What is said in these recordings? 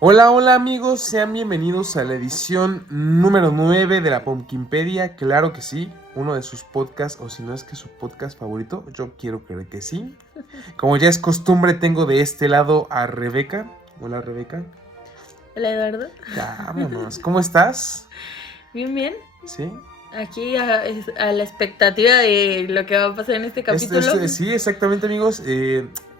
Hola, hola amigos, sean bienvenidos a la edición número 9 de la Pumpkinpedia, claro que sí, uno de sus podcasts, o si no es que su podcast favorito, yo quiero creer que sí. Como ya es costumbre, tengo de este lado a Rebeca. Hola Rebeca. Hola Eduardo. Vámonos, ¿cómo estás? Bien, bien. ¿Sí? Aquí a la expectativa de lo que va a pasar en este capítulo. Sí, exactamente amigos,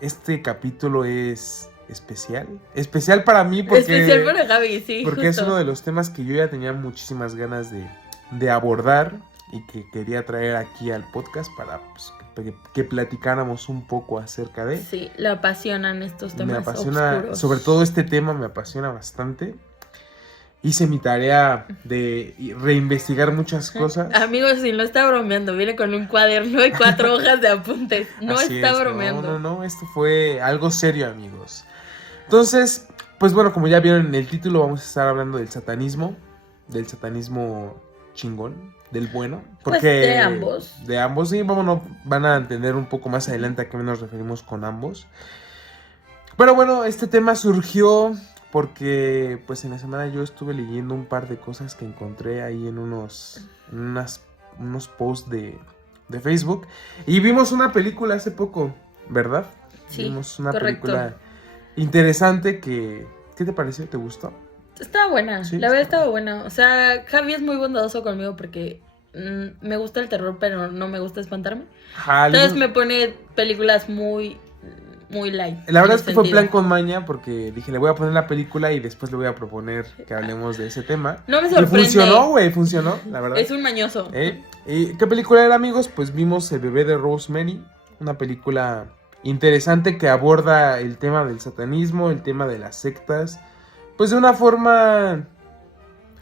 este capítulo es especial para mí Especial porque... para Javi, sí, Porque es uno justo. de los temas que yo ya tenía muchísimas ganas de abordar y que quería traer aquí al podcast para pues, que platicáramos un poco acerca de. Sí, le apasionan estos Me temas apasiona, sobre todo oscuros. este tema me apasiona bastante. Hice mi tarea de reinvestigar muchas cosas. Amigos, si no está bromeando, viene con un cuaderno y 4 hojas de apuntes. No Así está es, bromeando. no, esto fue algo serio amigos. Entonces, pues bueno, como ya vieron en el título, vamos a estar hablando del satanismo chingón, del bueno, Pues de porque ambos. de ambos, sí, bueno, van a entender un poco más adelante a qué nos referimos con ambos. Pero bueno, este tema surgió porque pues en la semana yo estuve leyendo un par de cosas que encontré ahí en unos posts de Facebook y vimos una película hace poco, ¿verdad? Sí, Vimos una correcto. película interesante que... ¿Qué te pareció? ¿Te gustó? Estaba buena, Sí, la verdad está. estaba buena. O sea, Javi es muy bondadoso conmigo porque me gusta el terror, pero no me gusta espantarme. Ajá, Entonces me pone películas muy light la en verdad es ese que fue plan sentido. con maña porque dije, le voy a poner la película y después le voy a proponer que hablemos de ese tema. No me Y funcionó, sorprende. güey, funcionó, la verdad. Es un mañoso. ¿Y qué película era, amigos? Pues vimos El bebé de Rosemary, una película interesante que aborda el tema del satanismo, el tema de las sectas, pues de una forma,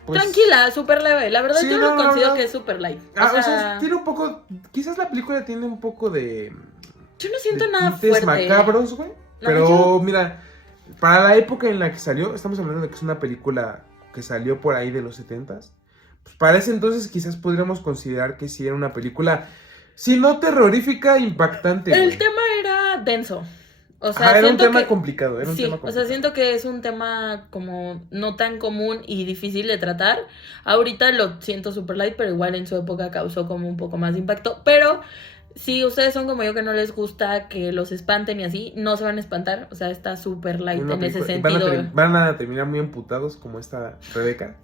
pues... Tranquila, súper leve. La verdad Sí, yo lo no, la considero verdad. que es súper light. O sea, tiene un poco, quizás la película tiene un poco Yo no de siento nada tintes fuerte. macabros, güey. No, Pero mira, para la época en la que salió, estamos hablando de que es una película que salió por ahí de los 70s. Pues para ese entonces quizás podríamos considerar que sí era una película, si no terrorífica, impactante, el güey. tema era denso. O sea, Ajá, era un siento tema que complicado, era un tema sí, o sea, complicado. siento que es un tema como no tan común y difícil de tratar. Ahorita lo siento super light, pero igual en su época causó como un poco más de impacto. Pero si ustedes son como yo que no les gusta que los espanten y así, no se van a espantar. O sea, está súper light Una en ese película, y van a, sentido. van a terminar muy emputados como esta Rebeca.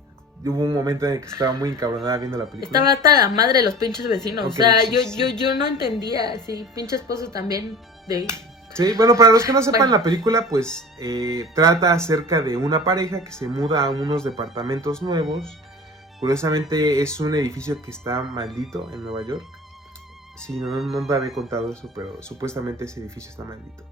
Hubo un momento en el que estaba muy encabronada viendo la película. Estaba hasta la madre de los pinches vecinos. Ok, O sea, sí, sí. yo no entendía. Sí, pinche esposo también de... Sí, bueno, para los que no sepan, Bueno, la película pues trata acerca de una pareja que se muda a unos departamentos nuevos. Curiosamente es un edificio que está maldito en Nueva York. Sí, no te había contado eso, pero supuestamente ese edificio está maldito.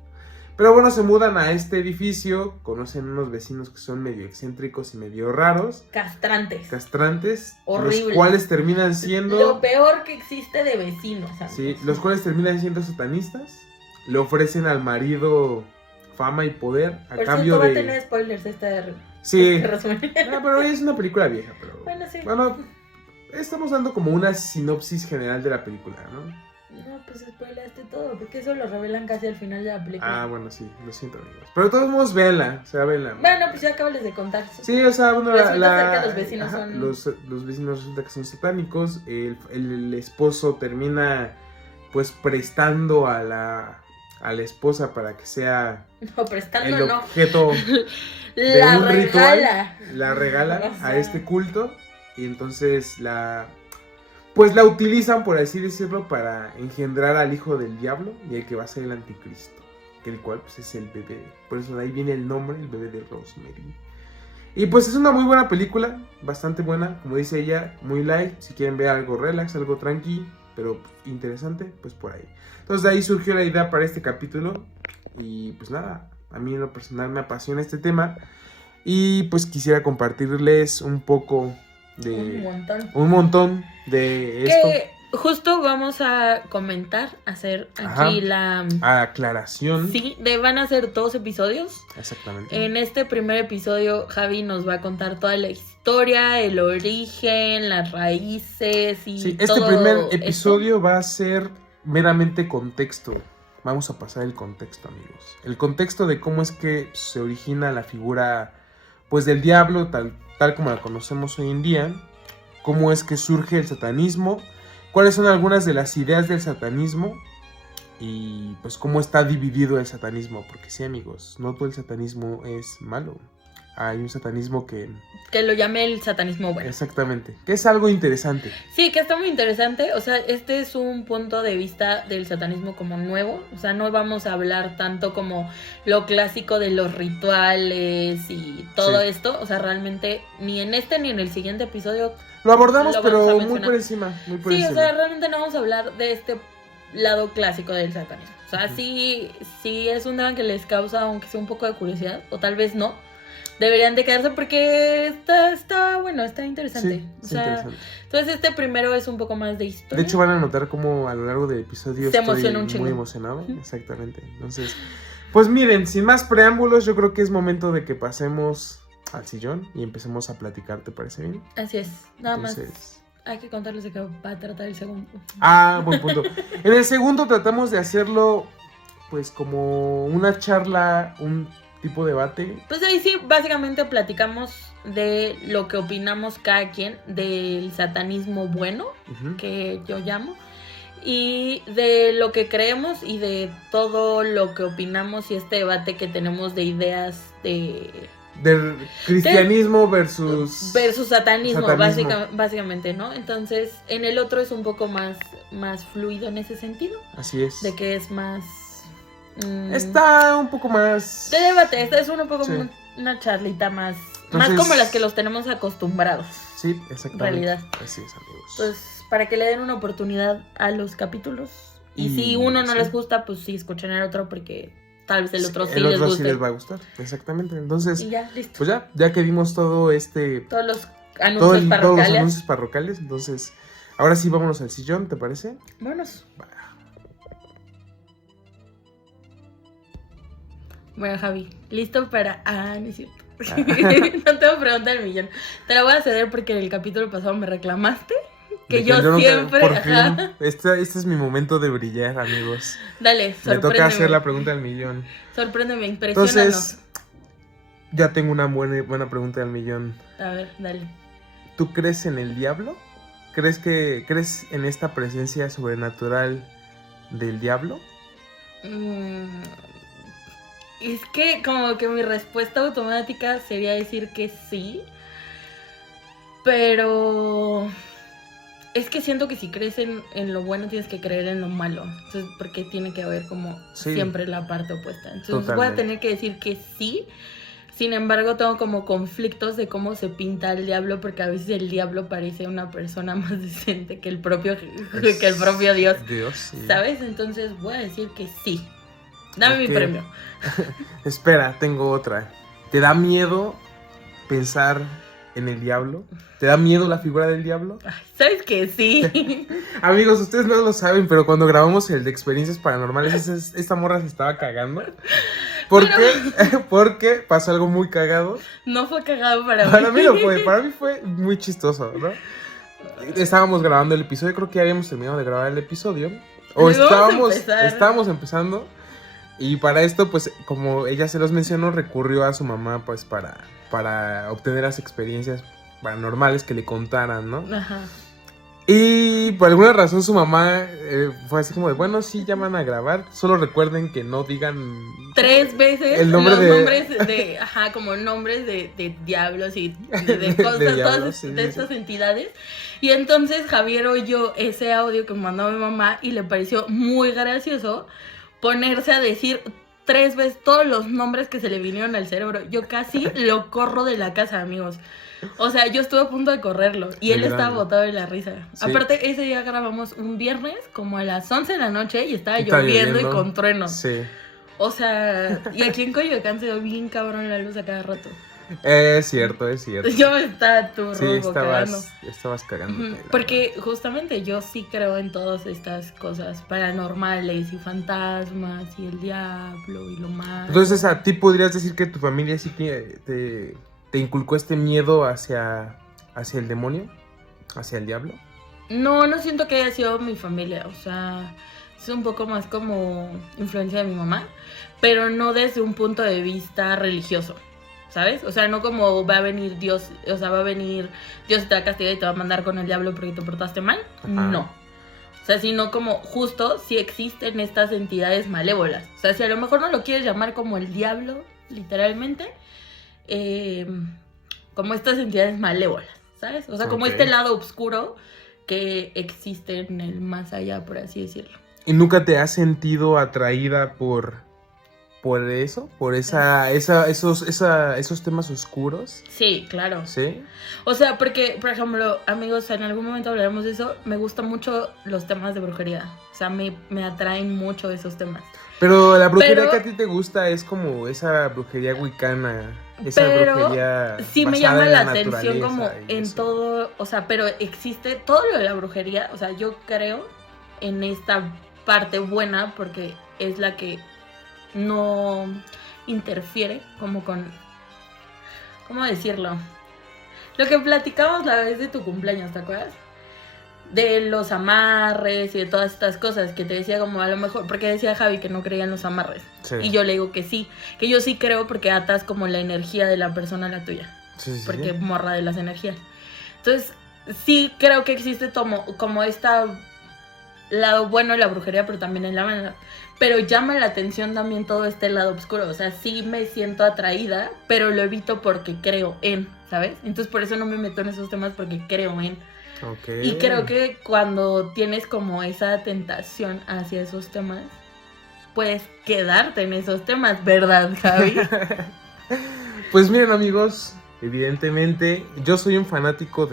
Pero bueno, se mudan a este edificio, conocen unos vecinos que son medio excéntricos y medio raros, castrantes. castrantes, Horrible. los cuales terminan siendo... Lo peor que existe de vecinos, amigos. Sí, los cuales terminan siendo satanistas. Le ofrecen al marido fama y poder a Por cambio cierto, va a de... tener spoilers Sí, este resumen. pero es una película vieja, pero... Bueno, sí. Bueno, estamos dando como una sinopsis general de la película, ¿no? No, pues spoilaste todo, porque eso lo revelan casi al final de la película. Ah, bueno, sí, lo siento, amigos. Pero de todos modos, véanla, o sea, véanla. Bueno, pues ya acabales de contar. Sí, o sea, bueno, Resulta ser que los vecinos son... los vecinos resulta que son satánicos. El esposo termina, pues, prestando a la esposa para que sea No, prestando el no. objeto de La un regala. ritual. La regala O sea, a este culto. Y entonces pues la utilizan, por así decirlo, para engendrar al hijo del diablo y el que va a ser el anticristo. El cual, pues, es el bebé. Por eso de ahí viene el nombre, el bebé de Rosemary. Y pues es una muy buena película, bastante buena, como dice ella, muy light. Si quieren ver algo relax, algo tranqui, pero interesante, pues por ahí. Entonces de ahí surgió la idea para este capítulo. Y pues nada, a mí en lo personal me apasiona este tema. Y pues quisiera compartirles un poco un montón. un montón de esto. Que justo vamos a comentar, hacer aquí Ajá. la... Aclaración. Sí, van a ser 2 episodios. Exactamente. En este primer episodio, Javi nos va a contar toda la historia, el origen, las raíces y Sí, todo este primer esto. episodio va a ser meramente contexto. Vamos a pasar el contexto, amigos. El contexto de cómo es que se origina la figura pues del diablo, tal como la conocemos hoy en día, cómo es que surge el satanismo, cuáles son algunas de las ideas del satanismo y pues cómo está dividido el satanismo, porque sí, amigos, no todo el satanismo es malo. Hay un satanismo que lo llame el satanismo bueno. Exactamente, que es algo interesante. Sí, que está muy interesante. O sea, este es un punto de vista del satanismo como nuevo. O sea, no vamos a hablar tanto como lo clásico de los rituales y todo esto. O sea, realmente ni en este ni en el siguiente episodio lo abordamos, lo pero vamos a muy por encima. Sí, o sea, realmente no vamos a hablar de este lado clásico del satanismo. O sea, sí es un tema que les causa, aunque sea un poco de curiosidad, o tal vez no. Deberían de quedarse porque está bueno, está interesante. Sí, interesante. Entonces este primero es un poco más de historia. De hecho van a notar cómo a lo largo del episodio se emociona un chingo. Muy emocionado. Exactamente. Entonces, pues miren, sin más preámbulos, yo creo que es momento de que pasemos al sillón y empecemos a platicar, ¿te parece bien? Así es, nada más. Hay que contarles de qué va a tratar el segundo. Buen punto. En el segundo tratamos de hacerlo pues como una charla, un tipo de debate. Pues ahí sí, básicamente platicamos de lo que opinamos cada quien del satanismo bueno, que yo llamo, y de lo que creemos y de todo lo que opinamos y este debate que tenemos de ideas del cristianismo versus satanismo. Básicamente, ¿no? Entonces, en el otro es un poco más fluido en ese sentido. Así es. De que es más... está un poco más... de debate, esta es un poco una charlita más... Entonces, más como las que los tenemos acostumbrados. Sí, exactamente. En realidad. Así es, amigos. Pues, para que le den una oportunidad a los capítulos. Y si uno no les gusta, pues sí, escuchen el otro porque... tal vez el otro sí les guste. Sí les va a gustar, exactamente. Entonces, y ya, listo. Pues ya que vimos todo todos los anuncios parroquiales. Todos los anuncios parroquiales, entonces, ahora sí vámonos al sillón, ¿te parece? Vámonos. Bueno, Javi, ¿listo para...? No es cierto. No te voy a preguntar el millón. Te la voy a ceder porque en el capítulo pasado me reclamaste. Que yo siempre... Por fin, este es mi momento de brillar, amigos. Dale, sorpréndeme. Me toca hacer la pregunta del millón. Sorpréndeme, impresionanos. Entonces, ya tengo una buena pregunta del millón. A ver, dale. ¿Tú crees en el diablo? ¿Crees en esta presencia sobrenatural del diablo? Es que como que mi respuesta automática sería decir que sí. Pero... es que siento que si crees en lo bueno tienes que creer en lo malo. Entonces, porque tiene que haber como siempre la parte opuesta. Entonces totalmente. Voy a tener que decir que sí. Sin embargo, tengo como conflictos de cómo se pinta el diablo, porque a veces el diablo parece una persona más decente que el propio Dios. Sí. ¿Sabes? Entonces voy a decir que sí. Dame mi premio. Espera, tengo otra. ¿Te da miedo pensar en el diablo? ¿Te da miedo la figura del diablo? ¿Sabes que sí? Amigos, ustedes no lo saben, pero cuando grabamos el de experiencias paranormales, esta morra se estaba cagando. ¿Por qué? Porque pasó algo muy cagado. No fue cagado para mí. Para mí no fue, para mí fue muy chistoso, ¿no? Estábamos grabando el episodio, creo que ya habíamos terminado de grabar el episodio. O estábamos empezando. Y para esto, pues, como ella se los mencionó, recurrió a su mamá, pues, para obtener las experiencias paranormales que le contaran, ¿no? Ajá. Y por alguna razón su mamá fue así como de, bueno, sí, ya van a grabar, solo recuerden que no digan 3 veces el nombre nombres de como nombres de diablos y de cosas, de diablos, todas de estas entidades. Y entonces Javier oyó ese audio que me mandó mi mamá y le pareció muy gracioso ponerse a decir 3 veces todos los nombres que se le vinieron al cerebro. Yo casi lo corro de la casa, amigos. O sea, yo estuve a punto de correrlo y él estaba botado de la risa. Sí. Aparte, ese día grabamos un viernes como a las 11 de la noche y estaba lloviendo y con truenos. Sí. O sea, y aquí en Coyoacán se ve bien cabrón la luz a cada rato. Es cierto. Yo me estaba cagando. Estabas cagando. Porque justamente yo sí creo en todas estas cosas paranormales y fantasmas y el diablo y lo malo. Entonces, ¿a ti podrías decir que tu familia sí te inculcó este miedo hacia el demonio? ¿Hacia el diablo? No siento que haya sido mi familia. O sea, es un poco más como influencia de mi mamá, pero no desde un punto de vista religioso. ¿sabes? O sea, no como va a venir Dios, o sea, va a venir Dios y te va a castigar y te va a mandar con el diablo porque te portaste mal. Ajá. No. O sea, sino como justo si existen estas entidades malévolas. O sea, si a lo mejor no lo quieres llamar como el diablo, literalmente, como estas entidades malévolas, ¿sabes? O sea, como Ok. este lado oscuro que existe en el más allá, por así decirlo. ¿Y nunca te has sentido atraída por eso? ¿Por esos temas oscuros? Sí, claro. ¿Sí? O sea, porque, por ejemplo, amigos, en algún momento hablaremos de eso. Me gustan mucho los temas de brujería. O sea, me atraen mucho esos temas. Pero la brujería Pero- que a ti te gusta es como esa brujería wicana, esa Pero brujería sí me basada llama en la la atención naturaleza como y en eso. todo, o sea, pero existe todo lo de la brujería. O sea, yo creo en esta parte buena porque es la que no interfiere como con, ¿cómo decirlo? Lo que platicamos la vez de tu cumpleaños, ¿te acuerdas? De los amarres y de todas estas cosas que te decía como a lo mejor, porque decía Javi que no creía en los amarres. Sí. Y yo le digo que sí, que yo sí creo porque atas como la energía de la persona a la tuya, Sí, sí, porque sí. morra de las energías. Entonces, sí creo que existe como esta lado bueno de la brujería, pero también en la mala. Pero llama la atención también todo este lado oscuro. O sea, sí me siento atraída, pero lo evito porque creo en, ¿sabes? Entonces por eso no me meto en esos temas porque creo en. Ok. Y creo que cuando tienes como esa tentación hacia esos temas, puedes quedarte en esos temas, ¿verdad, Javi? Pues miren, amigos, evidentemente yo soy un fanático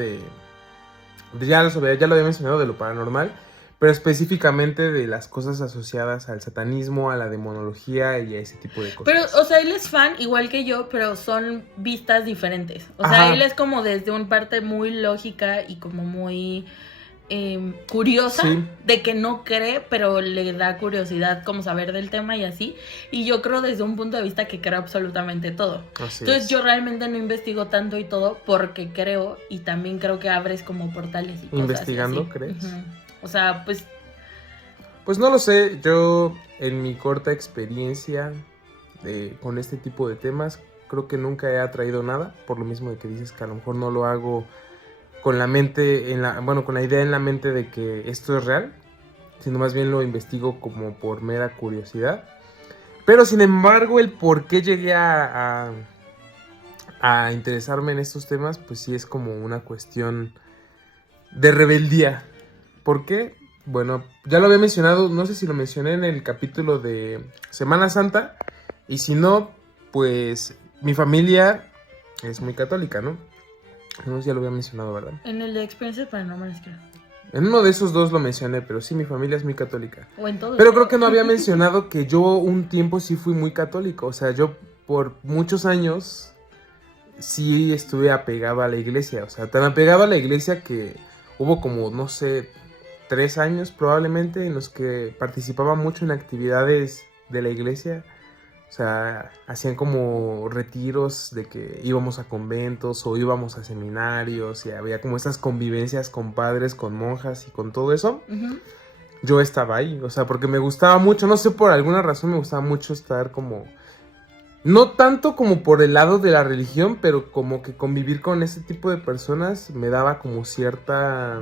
ya lo había mencionado, de lo paranormal, pero específicamente de las cosas asociadas al satanismo, a la demonología y a ese tipo de cosas. Pero, o sea, él es fan igual que yo, pero son vistas diferentes. O sea, Ajá. él es como desde una parte muy lógica y como muy curiosa, Sí. de que no cree, pero le da curiosidad como saber del tema y así. Y yo creo desde un punto de vista que creo absolutamente todo. Así Entonces es. yo realmente no investigo tanto y todo porque creo, y también creo que abres como portales y cosas. ¿Investigando, y así. crees? Ujú. O sea, pues Pues no lo sé, yo en mi corta experiencia con este tipo de temas, creo que nunca he atraído nada, por lo mismo de que dices que a lo mejor no lo hago con la mente, con la idea en la mente de que esto es real, sino más bien lo investigo como por mera curiosidad. Pero sin embargo, el por qué llegué a interesarme en estos temas, pues sí es como una cuestión de rebeldía. ¿Por qué? Bueno, ya lo había mencionado, no sé si lo mencioné en el capítulo de Semana Santa, y si no, pues mi familia es muy católica, ¿no? No sé si ya lo había mencionado, ¿verdad? en el de experiencias paranormales creo. En uno de esos dos lo mencioné, pero sí, mi familia es muy católica. O en todo. Pero creo que no había mencionado que yo un tiempo sí fui muy católico, o sea, yo por muchos años sí estuve apegado a la iglesia, o sea, tan apegado a la iglesia que hubo como, no sé, 3 años probablemente en los que participaba mucho en actividades de la iglesia. O sea, hacían como retiros de que íbamos a conventos o íbamos a seminarios y había como estas convivencias con padres, con monjas y con todo eso. Ujú. Yo estaba ahí, o sea, porque me gustaba mucho, no sé, por alguna razón me gustaba mucho estar como... No tanto como por el lado de la religión, pero como que convivir con ese tipo de personas me daba como cierta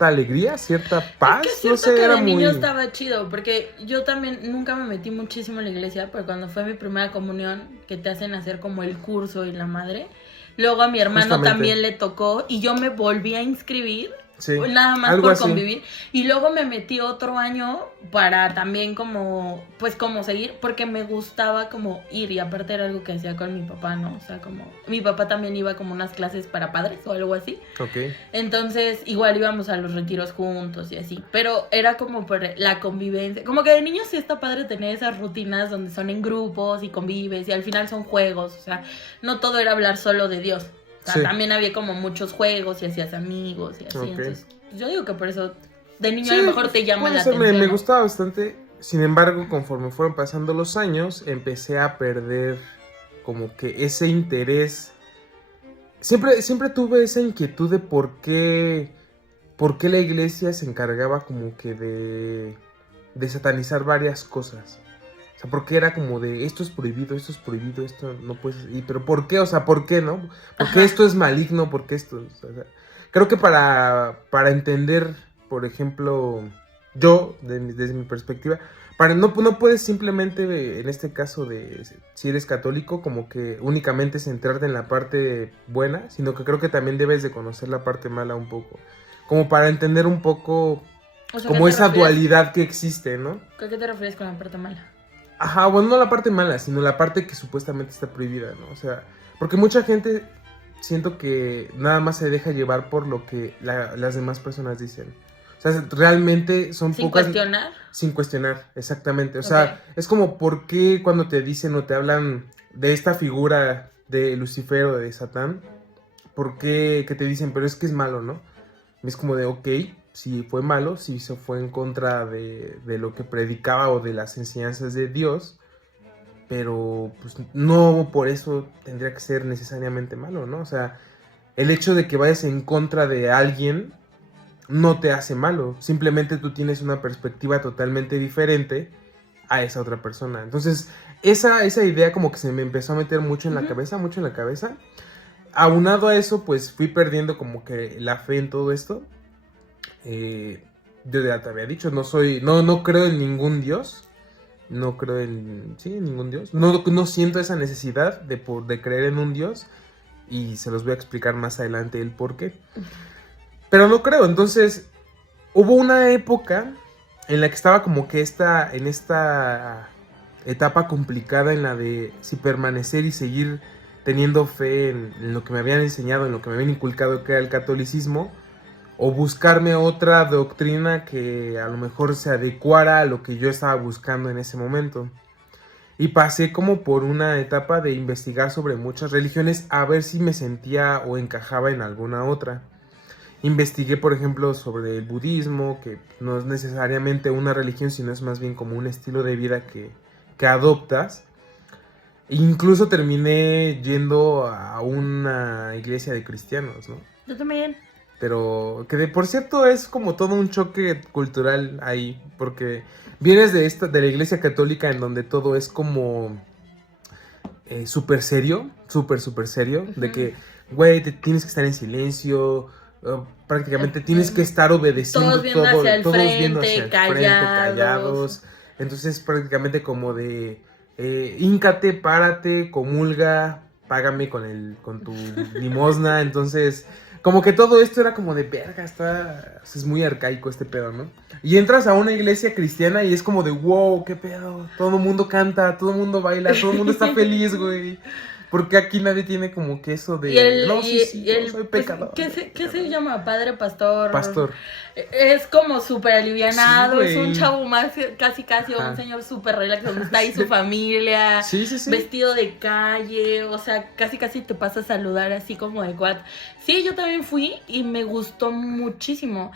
alegría, cierta paz, Es que no siento sé, que era de niño muy... estaba chido, porque yo también nunca me metí muchísimo en la iglesia, pero cuando fue mi primera comunión, que te hacen hacer como el curso y la madre, luego a mi hermano Justamente. también le tocó y yo me volví a inscribir, Sí, nada más algo por así. convivir, y luego me metí otro año para también como, pues como seguir, porque me gustaba como ir, y aparte era algo que hacía con mi papá, ¿no? O sea, como, mi papá también iba como unas clases para padres o algo así. Ok. Entonces, igual íbamos a los retiros juntos y así. Pero era como por la convivencia. Como que de niños sí está padre tener esas rutinas donde son en grupos y convives y al final son juegos. O sea, no todo era hablar solo de Dios. O sea, Sí. también había como muchos juegos y hacías amigos y así. Ok. Entonces, yo digo que por eso de niño Sí, a lo mejor te llama puede la ser, atención. me ¿no? gustaba bastante. Sin embargo, conforme fueron pasando los años, empecé a perder como que ese interés. Siempre tuve esa inquietud de por qué la iglesia se encargaba como que de satanizar varias cosas. O sea, porque era como de, esto es prohibido, esto no puedes... pero ¿por qué? O sea, ¿por qué, no? ¿Por qué esto es maligno? ¿Por qué esto? O sea, creo que para entender, por ejemplo, yo, desde mi perspectiva, no puedes simplemente, en este caso de si eres católico, como que únicamente centrarte en la parte buena, sino que creo que también debes de conocer la parte mala un poco. Como para entender un poco O sea, como esa dualidad que existe, ¿no? ¿A qué te refieres con la parte mala? Ajá, bueno, no la parte mala, sino la parte que supuestamente está prohibida, ¿no? O sea, porque mucha gente siento que nada más se deja llevar por lo que las demás personas dicen. O sea, realmente son ¿Sin pocas... cuestionar? Sin cuestionar, exactamente. O sea, es como por qué cuando te dicen o te hablan de esta figura de Lucifer o de Satán, ¿por qué que te dicen, pero es que es malo, ¿no? Y es como de, ok, si fue malo, si se fue en contra de lo que predicaba o de las enseñanzas de Dios, pero pues no por eso tendría que ser necesariamente malo, ¿no? O sea, el hecho de que vayas en contra de alguien no te hace malo, simplemente tú tienes una perspectiva totalmente diferente a esa otra persona. Entonces, esa idea como que se me empezó a meter mucho en la cabeza, mucho en la cabeza. Aunado a eso, pues fui perdiendo como que la fe en todo esto. Yo ya te había dicho, no creo en ningún Dios. No creo en ningún Dios. No siento esa necesidad de creer en un Dios. Y se los voy a explicar más adelante el por qué. Pero no creo, entonces hubo una época en la que estaba como que en esta etapa complicada en la de si permanecer y seguir teniendo fe en lo que me habían enseñado, en lo que me habían inculcado que era el catolicismo, o buscarme otra doctrina que a lo mejor se adecuara a lo que yo estaba buscando en ese momento. Y pasé como por una etapa de investigar sobre muchas religiones a ver si me sentía o encajaba en alguna otra. Investigué, por ejemplo, sobre el budismo, que no es necesariamente una religión, sino es más bien como un estilo de vida que adoptas. Incluso terminé yendo a una iglesia de cristianos, ¿no? Yo también. Pero que por cierto es como todo un choque cultural ahí, porque vienes de la iglesia católica en donde todo es como súper serio, súper serio, de que, güey, te tienes que estar en silencio, prácticamente tienes que estar obedeciendo todos viendo hacia el todos viendo hacia frente, el frente, callados. Entonces prácticamente como de, híncate, párate, comulga, págame con tu limosna. Entonces como que todo esto era como de verga, es muy arcaico este pedo, ¿no? Y entras a una iglesia cristiana y es como de wow, qué pedo, todo el mundo canta, todo el mundo baila, todo el mundo está feliz, güey. Porque aquí nadie tiene como que eso de... soy pecador. ¿Qué se llama? Padre pastor. Pastor. Es como súper alivianado, Sí, es un chavo más, casi, Ajá. un señor súper relax, donde está ahí su familia, Sí. vestido de calle, o sea, casi te pasa a saludar así como de cuat. Sí, yo también fui y me gustó muchísimo,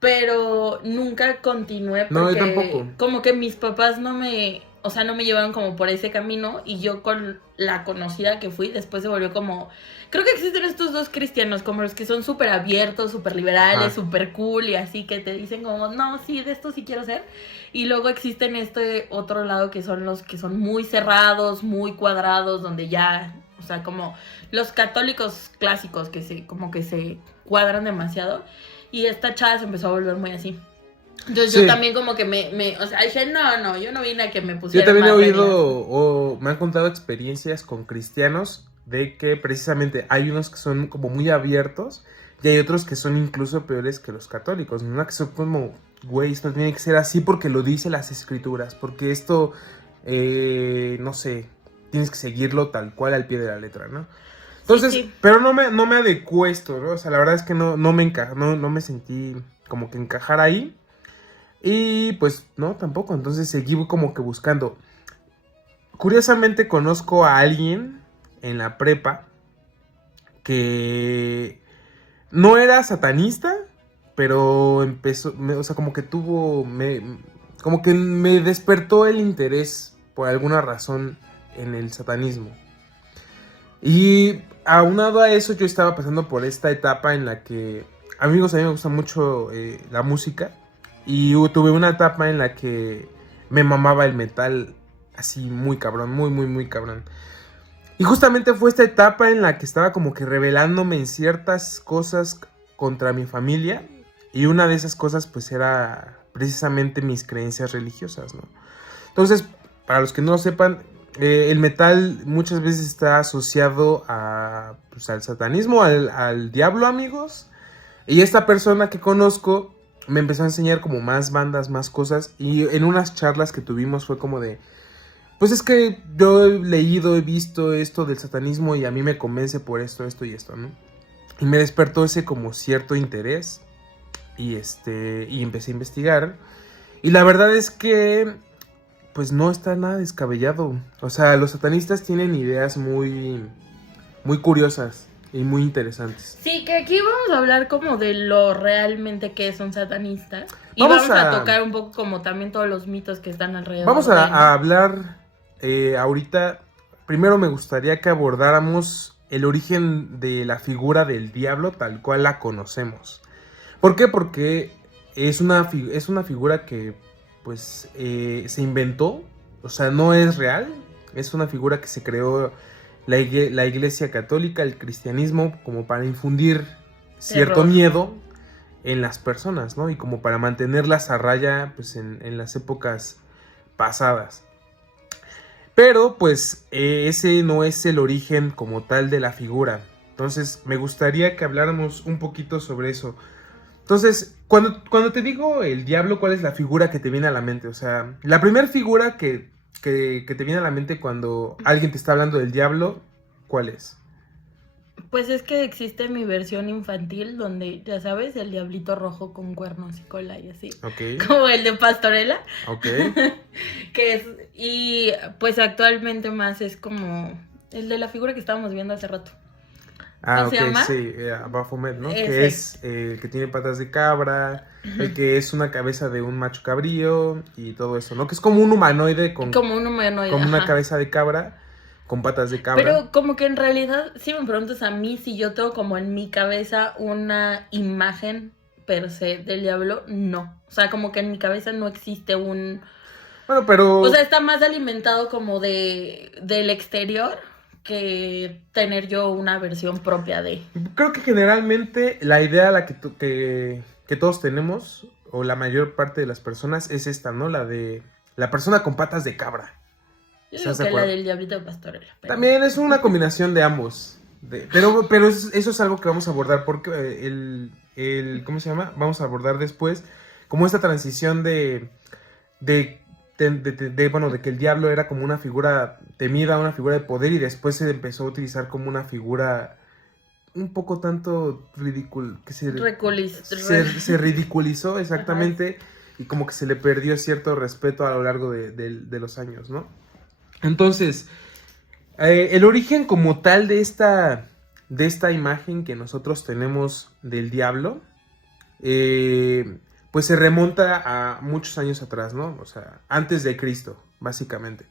pero nunca continué No, yo porque tampoco. como que mis papás no me llevaron como por ese camino y yo con la conocida que fui, después se volvió como... Creo que existen estos dos cristianos, como los que son súper abiertos, súper liberales, súper cool y así, que te dicen como, no, sí, de esto sí quiero ser. Y luego existen este otro lado que son los que son muy cerrados, muy cuadrados, donde ya, o sea, como los católicos clásicos que se cuadran demasiado. Y esta chava se empezó a volver muy así. Entonces yo también como que o sea, dije, no, yo no vine a que me pusieran. Yo también he oído reglas. o me han contado experiencias con cristianos de que precisamente hay unos que son como muy abiertos y hay otros que son incluso peores que los católicos, ¿no? Que son como, güey, esto tiene que ser así porque lo dice las escrituras, porque esto, no sé, tienes que seguirlo tal cual al pie de la letra, ¿no? Entonces, Sí. pero no me adecuó esto, ¿no? O sea, la verdad es que no me encaja, no me sentí como que encajar ahí. Y pues no, tampoco. Entonces seguí como que buscando. Curiosamente conozco a alguien en la prepa que no era satanista, pero empezó, o sea, como que como que me despertó el interés por alguna razón en el satanismo. Y aunado a eso yo estaba pasando por esta etapa en la que, amigos, a mí me gusta mucho la música. Y tuve una etapa en la que me mamaba el metal así muy cabrón, muy, muy, muy cabrón. Y justamente fue esta etapa en la que estaba como que rebelándome en ciertas cosas contra mi familia. Y una de esas cosas pues era precisamente mis creencias religiosas, ¿no? Entonces, para los que no lo sepan, el metal muchas veces está asociado pues, al satanismo, al diablo, amigos. Y esta persona que conozco me empezó a enseñar como más bandas, más cosas. Y en unas charlas que tuvimos fue como de... Pues es que yo he leído, he visto esto del satanismo y a mí me convence por esto, esto y esto, ¿no? Y me despertó ese como cierto interés y empecé a investigar. Y la verdad es que pues no está nada descabellado. O sea, los satanistas tienen ideas muy, muy curiosas y muy interesantes. Sí, que aquí vamos a hablar como de lo realmente que es un satanista. Y Vamos vamos a a- tocar un poco como también todos los mitos que están alrededor. Vamos de él, ¿no? a hablar ahorita. Primero me gustaría que abordáramos el origen de la figura del diablo tal cual la conocemos. ¿Por qué? Porque es una figura que pues se inventó, o sea, no es real, es una figura que se creó la Iglesia Católica, el cristianismo, como para infundir cierto Terror. miedo en las personas, ¿no? Y como para mantenerlas a raya pues en las épocas pasadas. Pero pues ese no es el origen como tal de la figura. Entonces me gustaría que habláramos un poquito sobre eso. Entonces, cuando te digo el diablo, ¿cuál es la figura que te viene a la mente? O sea, la primera figura que te viene a la mente cuando alguien te está hablando del diablo, ¿cuál es? Pues es que existe mi versión infantil donde, ya sabes, el diablito rojo con cuernos y cola y así. Ok, Como el de Pastorela. ok. Que es, y pues actualmente más es como el de la figura que estábamos viendo hace rato. Ah, ¿Cómo ok, se llama? sí, Baphomet, ¿no? Ese. Que es el que tiene patas de cabra, el que es una cabeza de un macho cabrío y todo eso, ¿no? Que es como un humanoide con Como un humanoide. como una Ajá. cabeza de cabra, con patas de cabra. Pero como que en realidad, si me preguntas a mí si yo tengo como en mi cabeza una imagen per se del diablo, no. O sea, como que en mi cabeza no existe un... Bueno, pero... O sea, está más alimentado como del exterior que tener yo una versión propia de... creo que generalmente la idea la que todos tenemos, o la mayor parte de las personas, es esta, ¿no? La de la persona con patas de cabra. Yo digo ¿Estás de que la acuerdo? del diablito de Pastorela. Pero... También es una combinación de ambos. Pero eso es algo que vamos a abordar porque ¿cómo se llama? Vamos a abordar después como esta transición bueno, de que el diablo era como una figura temida, una figura de poder y después se empezó a utilizar como una figura un poco tanto ridícula, que se ridiculizó exactamente. Ajá. Y como que se le perdió cierto respeto a lo largo de los años, ¿no? Entonces, el origen como tal de esta imagen que nosotros tenemos del diablo, pues se remonta a muchos años atrás, ¿no? O sea, antes de Cristo, básicamente.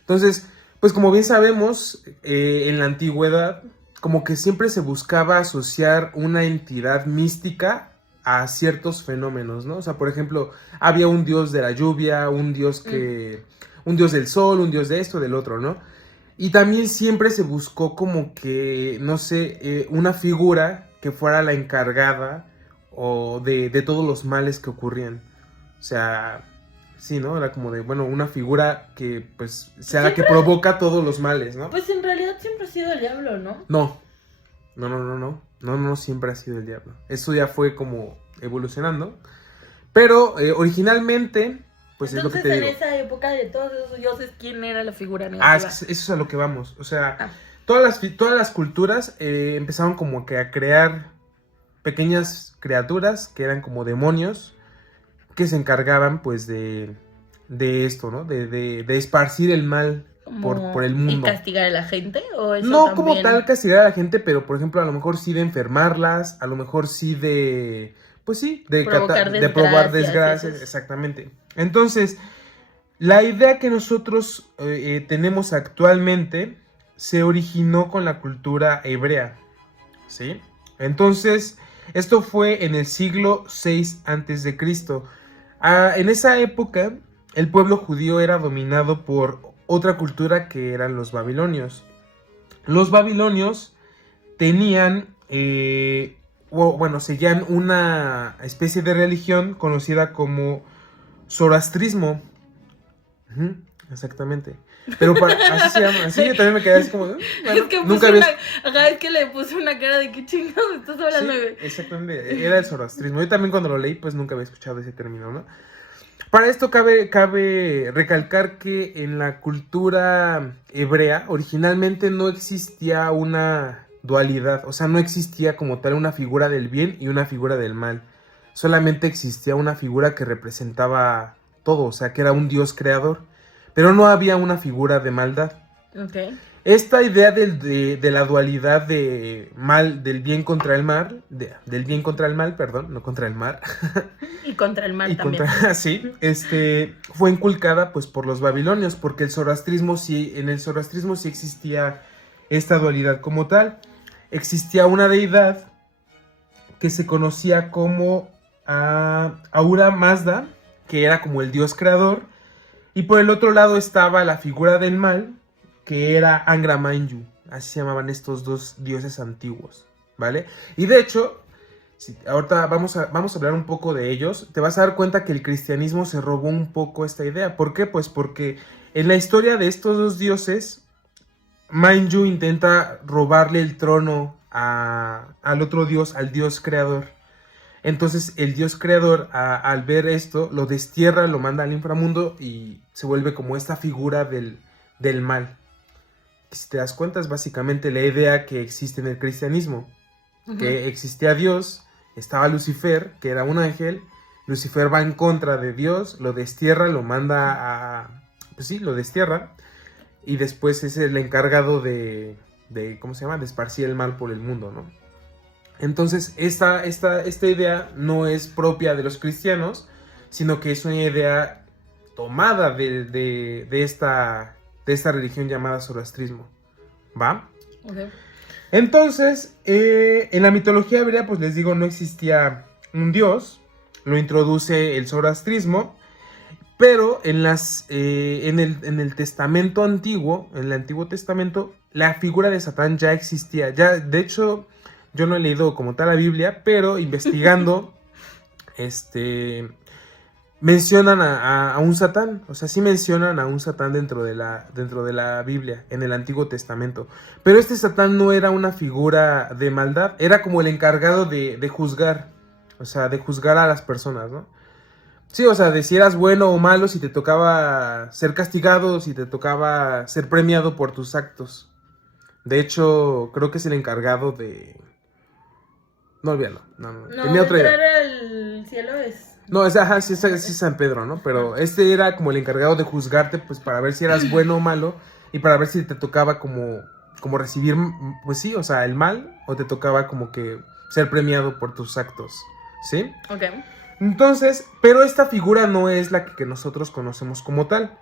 Entonces, pues como bien sabemos, en la antigüedad, como que siempre se buscaba asociar una entidad mística a ciertos fenómenos, ¿no? O sea, por ejemplo, había un dios de la lluvia, un dios un dios del sol, un dios de esto, del otro, ¿no? Y también siempre se buscó como que, no sé, una figura que fuera la encargada o de todos los males que ocurrían. O sea, sí, ¿no? Era como de, bueno, una figura que pues sea la que provoca todos los males, ¿no? Pues en realidad siempre ha sido el diablo, ¿no? No, siempre ha sido el diablo. Eso ya fue como evolucionando. Pero originalmente, pues entonces, es lo que te digo. En esa época de todos esos dioses, ¿quién era la figura negativa? Eso es a lo que vamos. O sea, todas las culturas empezaron como que a crear pequeñas criaturas que eran como demonios que se encargaban pues de esto, ¿no? De esparcir el mal por el mundo. ¿Y castigar a la gente? ¿O eso no también? Como tal castigar a la gente, pero por ejemplo a lo mejor sí de enfermarlas, a lo mejor sí de... Pues sí, de probar desgracias, exactamente. Entonces, la idea que nosotros tenemos actualmente se originó con la cultura hebrea, ¿sí? Entonces, esto fue en el siglo VI a.C. En esa época, el pueblo judío era dominado por otra cultura que eran los babilonios. Los babilonios tenían, seguían una especie de religión conocida como zoroastrismo. Ujú, exactamente. Pero así se llama. Así yo también me quedé así como. Bueno, es que nunca había... es que le puse una cara de qué chingados estás hablando. Sí, exactamente. Era el zoroastrismo. Yo también cuando lo leí, pues nunca había escuchado ese término, ¿no? Para esto cabe recalcar que en la cultura hebrea originalmente no existía una dualidad, o sea, no existía como tal una figura del bien y una figura del mal. Solamente existía una figura que representaba todo, o sea, que era un dios creador, pero no había una figura de maldad. Ok. Esta idea de la dualidad del bien contra el mal, del bien contra el mal, perdón, no contra el mal. Y contra el mal Y también. sí, fue inculcada pues por los babilonios, porque en el zoroastrismo sí existía esta dualidad como tal. Existía una deidad que se conocía como Ahura Mazda, que era como el dios creador, y por el otro lado estaba la figura del mal, que era Angra Mainyu, así se llamaban estos dos dioses antiguos, ¿vale? Y de hecho, ahorita vamos a hablar un poco de ellos. Te vas a dar cuenta que el cristianismo se robó un poco esta idea. ¿Por qué? Pues porque en la historia de estos dos dioses, Mainyu intenta robarle el trono al otro dios, al dios creador. Entonces el dios creador, al ver esto, lo destierra, lo manda al inframundo y se vuelve como esta figura del mal. Si te das cuenta, es básicamente la idea que existe en el cristianismo. Que existía Dios, estaba Lucifer, que era un ángel. Lucifer va en contra de Dios, lo destierra, lo manda a... Pues sí, lo destierra. Y después es el encargado de ¿cómo se llama? De esparcir el mal por el mundo, ¿no? Entonces, esta idea no es propia de los cristianos, sino que es una idea tomada de esta religión llamada zoroastrismo. ¿Va? Okay. Entonces, en la mitología hebrea, pues les digo, no existía un dios, lo introduce el zoroastrismo, pero en el Testamento antiguo, en el Antiguo Testamento, la figura de Satán ya existía. Ya, de hecho, yo no he leído como tal la Biblia, pero investigando, mencionan a un Satán, o sea, sí mencionan a un Satán dentro de la Biblia, en el Antiguo Testamento. Pero este Satán no era una figura de maldad, era como el encargado de juzgar, o sea, de juzgar a las personas, ¿no? Sí, o sea, de si eras bueno o malo, si te tocaba ser castigado, si te tocaba ser premiado por tus actos. De hecho, creo que es el encargado de... No, olvídalo, no. Tenía otra idea. Entrar al cielo es... No, sí es San Pedro, ¿no? Pero este era como el encargado de juzgarte, pues para ver si eras bueno o malo y para ver si te tocaba como recibir, pues sí, o sea, el mal o te tocaba como que ser premiado por tus actos, ¿sí? Ok. Entonces, pero esta figura no es la que nosotros conocemos como tal.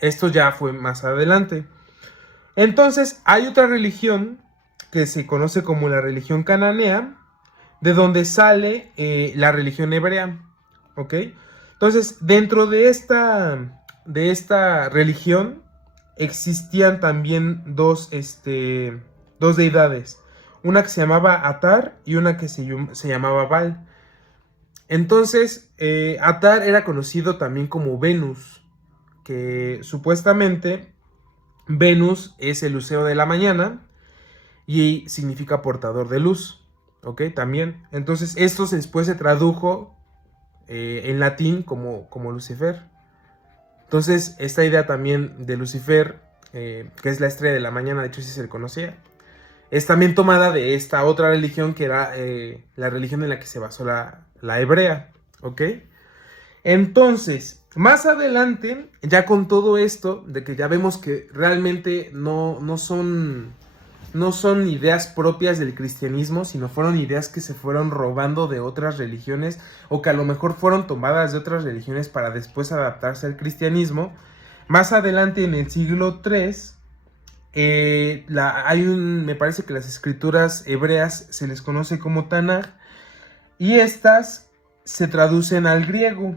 Esto ya fue más adelante. Entonces, hay otra religión que se conoce como la religión cananea, de donde sale la religión hebrea, ¿ok? Entonces, dentro de esta religión existían también dos deidades, una que se llamaba Atar y una que se llamaba Baal. Entonces, Atar era conocido también como Venus, que supuestamente Venus es el lucero de la mañana y significa portador de luz, ¿ok? También. Entonces, esto después se tradujo en latín como Lucifer. Entonces, esta idea también de Lucifer, que es la estrella de la mañana, de hecho sí se le conocía, es también tomada de esta otra religión que era la religión en la que se basó la hebrea, ¿ok? Entonces, más adelante, ya con todo esto, de que ya vemos que realmente no son ideas propias del cristianismo, sino fueron ideas que se fueron robando de otras religiones o que a lo mejor fueron tomadas de otras religiones para después adaptarse al cristianismo. Más adelante, en el siglo III, me parece que las escrituras hebreas se les conoce como Tanaj y estas se traducen al griego.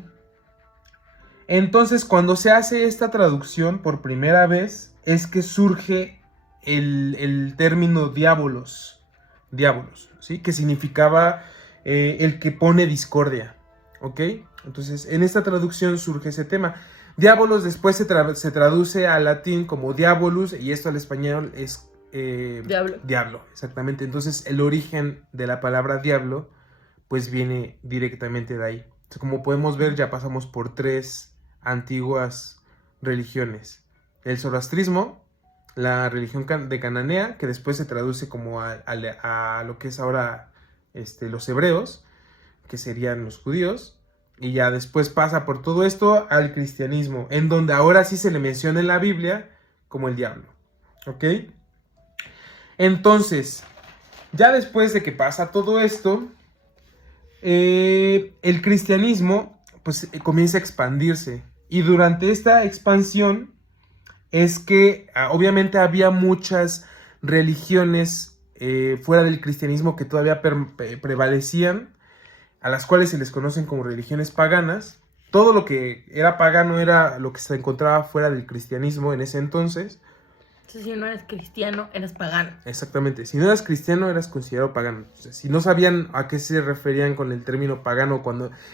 Entonces, cuando se hace esta traducción por primera vez, es que surge el término diabolos, ¿sí? Que significaba el que pone discordia, ¿ok? Entonces, en esta traducción surge ese tema. Diabolos después se traduce al latín como diabolus, y esto al español es diablo, exactamente. Entonces, el origen de la palabra diablo, pues viene directamente de ahí. Entonces, como podemos ver, ya pasamos por 3 antiguas religiones: el zoroastrismo, la religión de Cananea, que después se traduce como a lo que es ahora los hebreos, que serían los judíos, y ya después pasa por todo esto al cristianismo, en donde ahora sí se le menciona en la Biblia como el diablo, ¿ok? Entonces, ya después de que pasa todo esto, el cristianismo pues comienza a expandirse, y durante esta expansión es que obviamente había muchas religiones fuera del cristianismo que todavía prevalecían, a las cuales se les conocen como religiones paganas. Todo lo que era pagano era lo que se encontraba fuera del cristianismo en ese entonces. Entonces, si no eres cristiano, eres pagano. Exactamente, si no eras cristiano eras considerado pagano. O sea, si no sabían a qué se referían con el término pagano,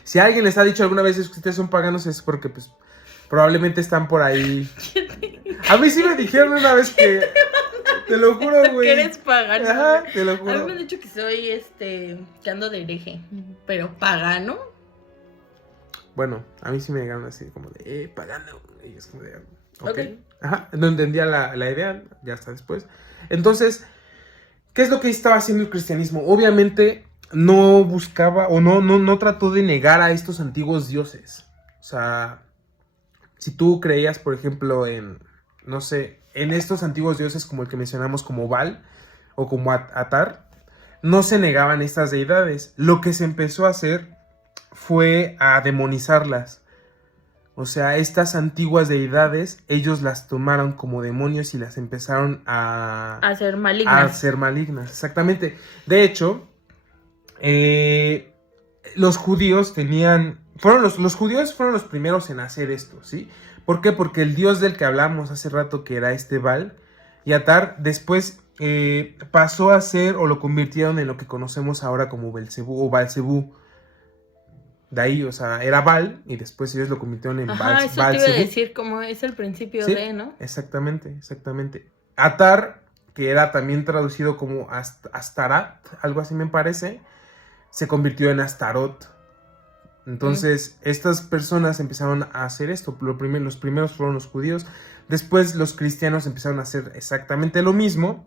si alguien les ha dicho alguna vez que ustedes son paganos, es porque pues probablemente están por ahí. A mí sí me dijeron una vez que... Te lo juro, güey. Que eres pagano. Ajá, te lo juro. A mí me han dicho que soy, que ando de hereje. Pero pagano. Bueno, a mí sí me llegaron así como de, pagano. Y es como de, ok. Ok. Ajá, no entendía la idea, ya hasta después. Entonces, ¿qué es lo que estaba haciendo el cristianismo? Obviamente no buscaba o no trató de negar a estos antiguos dioses. O sea, si tú creías, por ejemplo, no sé, en estos antiguos dioses como el que mencionamos como Baal o como Atar, no se negaban estas deidades. Lo que se empezó a hacer fue a demonizarlas. O sea, estas antiguas deidades, ellos las tomaron como demonios y las empezaron a ser malignas. A ser malignas, exactamente. De hecho, los judíos los judíos fueron los primeros en hacer esto, ¿sí? ¿Por qué? Porque el dios del que hablamos hace rato, que era Baal y Atar, después pasó a ser, o lo convirtieron en lo que conocemos ahora como Belcebú o Balcebú. De ahí, o sea, era Baal y después ellos lo convirtieron en Ajá, eso te iba a decir, como es el principio ¿sí? de, ¿no? Exactamente. Atar, que era también traducido como Astarat, algo así me parece, se convirtió en Astarot. Entonces, estas personas empezaron a hacer esto. Los primeros fueron los judíos. Después los cristianos empezaron a hacer exactamente lo mismo.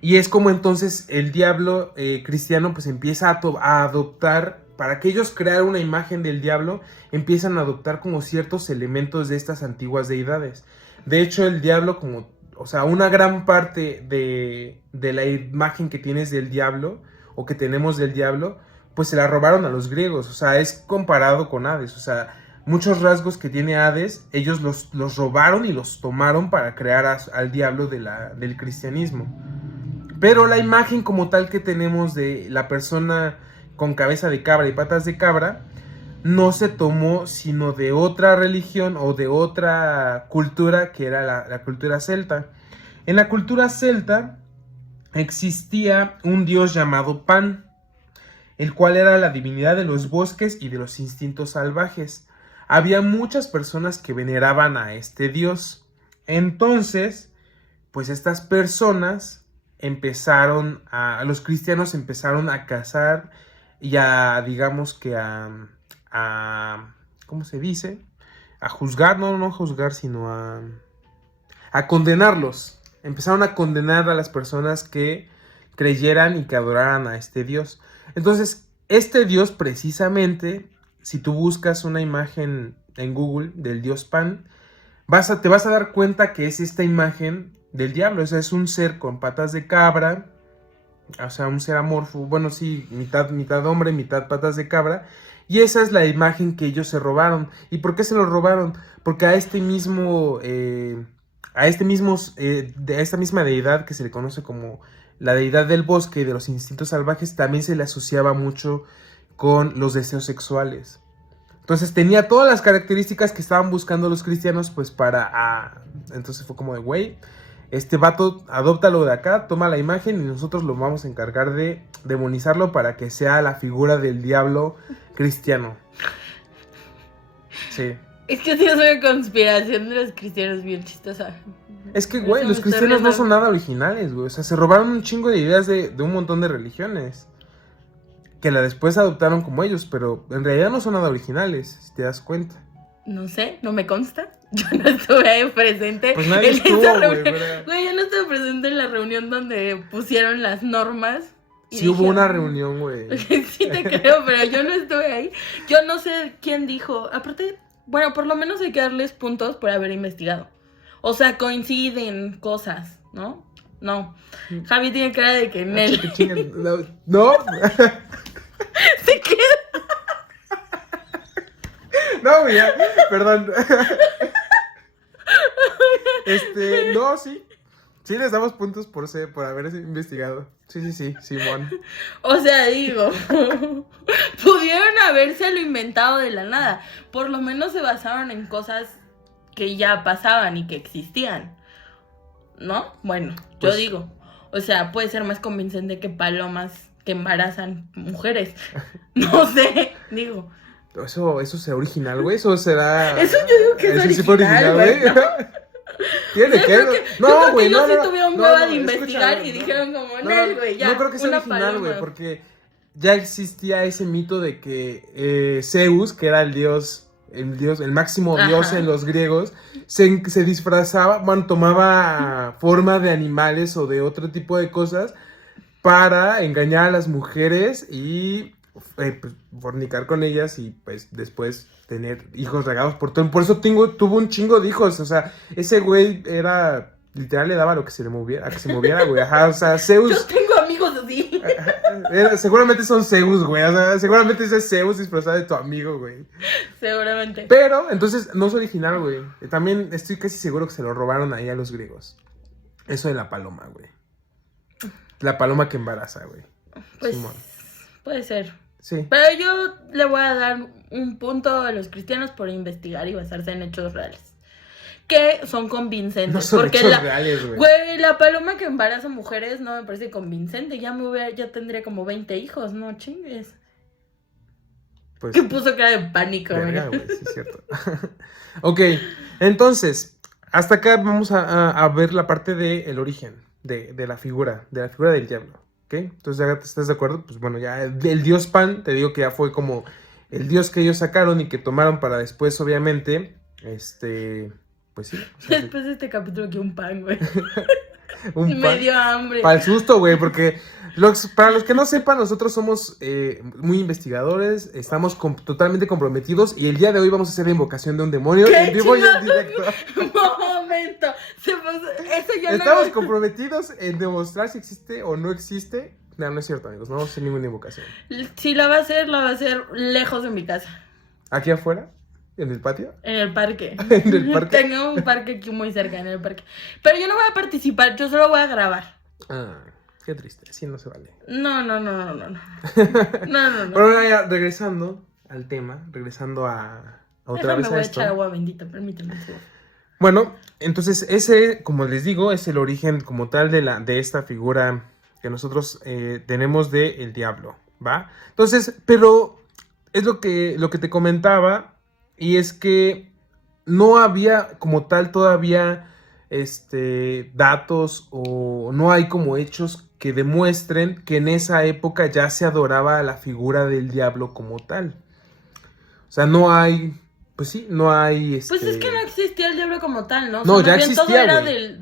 Y es como entonces el diablo cristiano pues empieza a adoptar, para que ellos crear una imagen del diablo, empiezan a adoptar como ciertos elementos de estas antiguas deidades. De hecho, el diablo o sea, una gran parte de la imagen que tienes del diablo, o que tenemos del diablo, pues se la robaron a los griegos. O sea, es comparado con Hades. O sea, muchos rasgos que tiene Hades, ellos los robaron y los tomaron para crear al diablo del cristianismo. Pero la imagen como tal que tenemos de la persona con cabeza de cabra y patas de cabra no se tomó sino de otra religión o de otra cultura, que era la cultura celta. En la cultura celta existía un dios llamado Pan, el cual era la divinidad de los bosques y de los instintos salvajes. Había muchas personas que veneraban a este dios. Entonces, pues estas personas los cristianos empezaron a cazar y digamos que ¿cómo se dice? A juzgar, no a juzgar, sino a condenarlos. Empezaron a condenar a las personas que creyeran y que adoraran a este dios. Entonces, este dios precisamente, si tú buscas una imagen en Google del dios Pan, te vas a dar cuenta que es esta imagen del diablo. O sea, es un ser con patas de cabra, o sea, un ser amorfo, bueno, sí, mitad hombre, mitad patas de cabra, y esa es la imagen que ellos se robaron. ¿Y por qué se lo robaron? Porque de esta misma deidad que se le conoce como la deidad del bosque y de los instintos salvajes, también se le asociaba mucho con los deseos sexuales. Entonces tenía todas las características que estaban buscando los cristianos, pues entonces fue como de, güey, este vato, adóptalo de acá, toma la imagen y nosotros lo vamos a encargar de demonizarlo para que sea la figura del diablo cristiano. Sí. Es que sí es una conspiración de los cristianos bien chistosa. Es que, güey, los cristianos no son nada originales, güey. O sea, se robaron un chingo de ideas de un montón de religiones. Que después adoptaron como ellos, pero en realidad no son nada originales, si te das cuenta. No sé, no me consta. Yo no estuve ahí presente. Pues nadie estuvo, güey. Güey, yo no estuve presente en la reunión donde pusieron las normas. Sí hubo una reunión, güey. Sí te creo, pero yo no estuve ahí. Yo no sé quién dijo. Aparte, bueno, por lo menos hay que darles puntos por haber investigado. O sea, coinciden cosas, ¿no? No. Javi tiene cara de que en él. No. ¿Se queda? No, güey, perdón. No, sí. Sí les damos puntos por haber investigado. Sí, Simón. O sea, digo, pudieron habérselo inventado de la nada. Por lo menos se basaron en cosas que ya pasaban y que existían. ¿No? Bueno, pues, yo digo. O sea, puede ser más convincente que palomas que embarazan mujeres. No sé, digo. Eso sea original, güey. Eso será. Eso yo digo que es original, güey. ¿No? Tiene que. No, güey. Yo creo que ellos sí tuvieron hueva de investigar y dijeron como, güey, ya. No creo que sea original, güey, porque ya existía ese mito de que Zeus, que era el máximo dios en los griegos, se disfrazaba, bueno, tomaba forma de animales o de otro tipo de cosas para engañar a las mujeres y pues, fornicar con ellas y pues después tener hijos regados por todo. Por eso tuvo un chingo de hijos. O sea, ese güey era, literal le daba lo que se le moviera, a que se moviera, güey. Ajá, o sea, Zeus. Yo tengo amigos así. Seguramente son Zeus, güey. O sea, seguramente ese es Zeus disfrazado de tu amigo, güey. Seguramente. Pero, entonces, no es original, güey. También estoy casi seguro que se lo robaron ahí a los griegos. Eso de la paloma, güey. La paloma que embaraza, güey. Pues, Simón. Puede ser. Sí. Pero yo le voy a dar un punto a los cristianos por investigar y basarse en hechos reales. Que son convincentes. No son porque hechos reales, güey. Güey, la paloma que embaraza mujeres no me parece convincente. Ya tendría como 20 hijos, no chingues. Pues, que puso cara de pánico, verga, güey. Sí, es cierto. Ok, entonces, hasta acá vamos a ver la parte del origen de la figura del diablo. ¿Ok? Entonces, ¿ya estás de acuerdo? Pues bueno, ya el dios Pan, te digo que ya fue como el dios que ellos sacaron y que tomaron para después, obviamente, pues sí. O sea, después de este capítulo que un pan, güey. un pan. Me dio hambre. Para el susto, güey, porque para los que no sepan, nosotros somos muy investigadores, estamos totalmente comprometidos y el día de hoy vamos a hacer la invocación de un demonio en vivo y en directo. Momento. Eso ya estamos comprometidos en demostrar si existe o no existe. No es cierto, amigos, no vamos a hacer ninguna invocación. Si la va a hacer lejos de mi casa. ¿Aquí afuera? ¿En el patio? En el parque. ¿En el parque? Tengo un parque aquí muy cerca, en el parque. Pero yo no voy a participar, yo solo voy a grabar. Ah, qué triste, así no se vale. No. Pero ya regresando al tema, regresando a otra vez a esto. Voy a echar agua bendita, permíteme. Bueno, entonces ese, como les digo, es el origen como tal de esta figura que nosotros tenemos del diablo, ¿va? Entonces, pero es lo que te comentaba. Y es que no había como tal todavía datos o no hay como hechos que demuestren que en esa época ya se adoraba a la figura del diablo como tal. O sea, no hay, pues sí, no hay... Pues es que no existía el diablo como tal, ¿no? No, ya existía,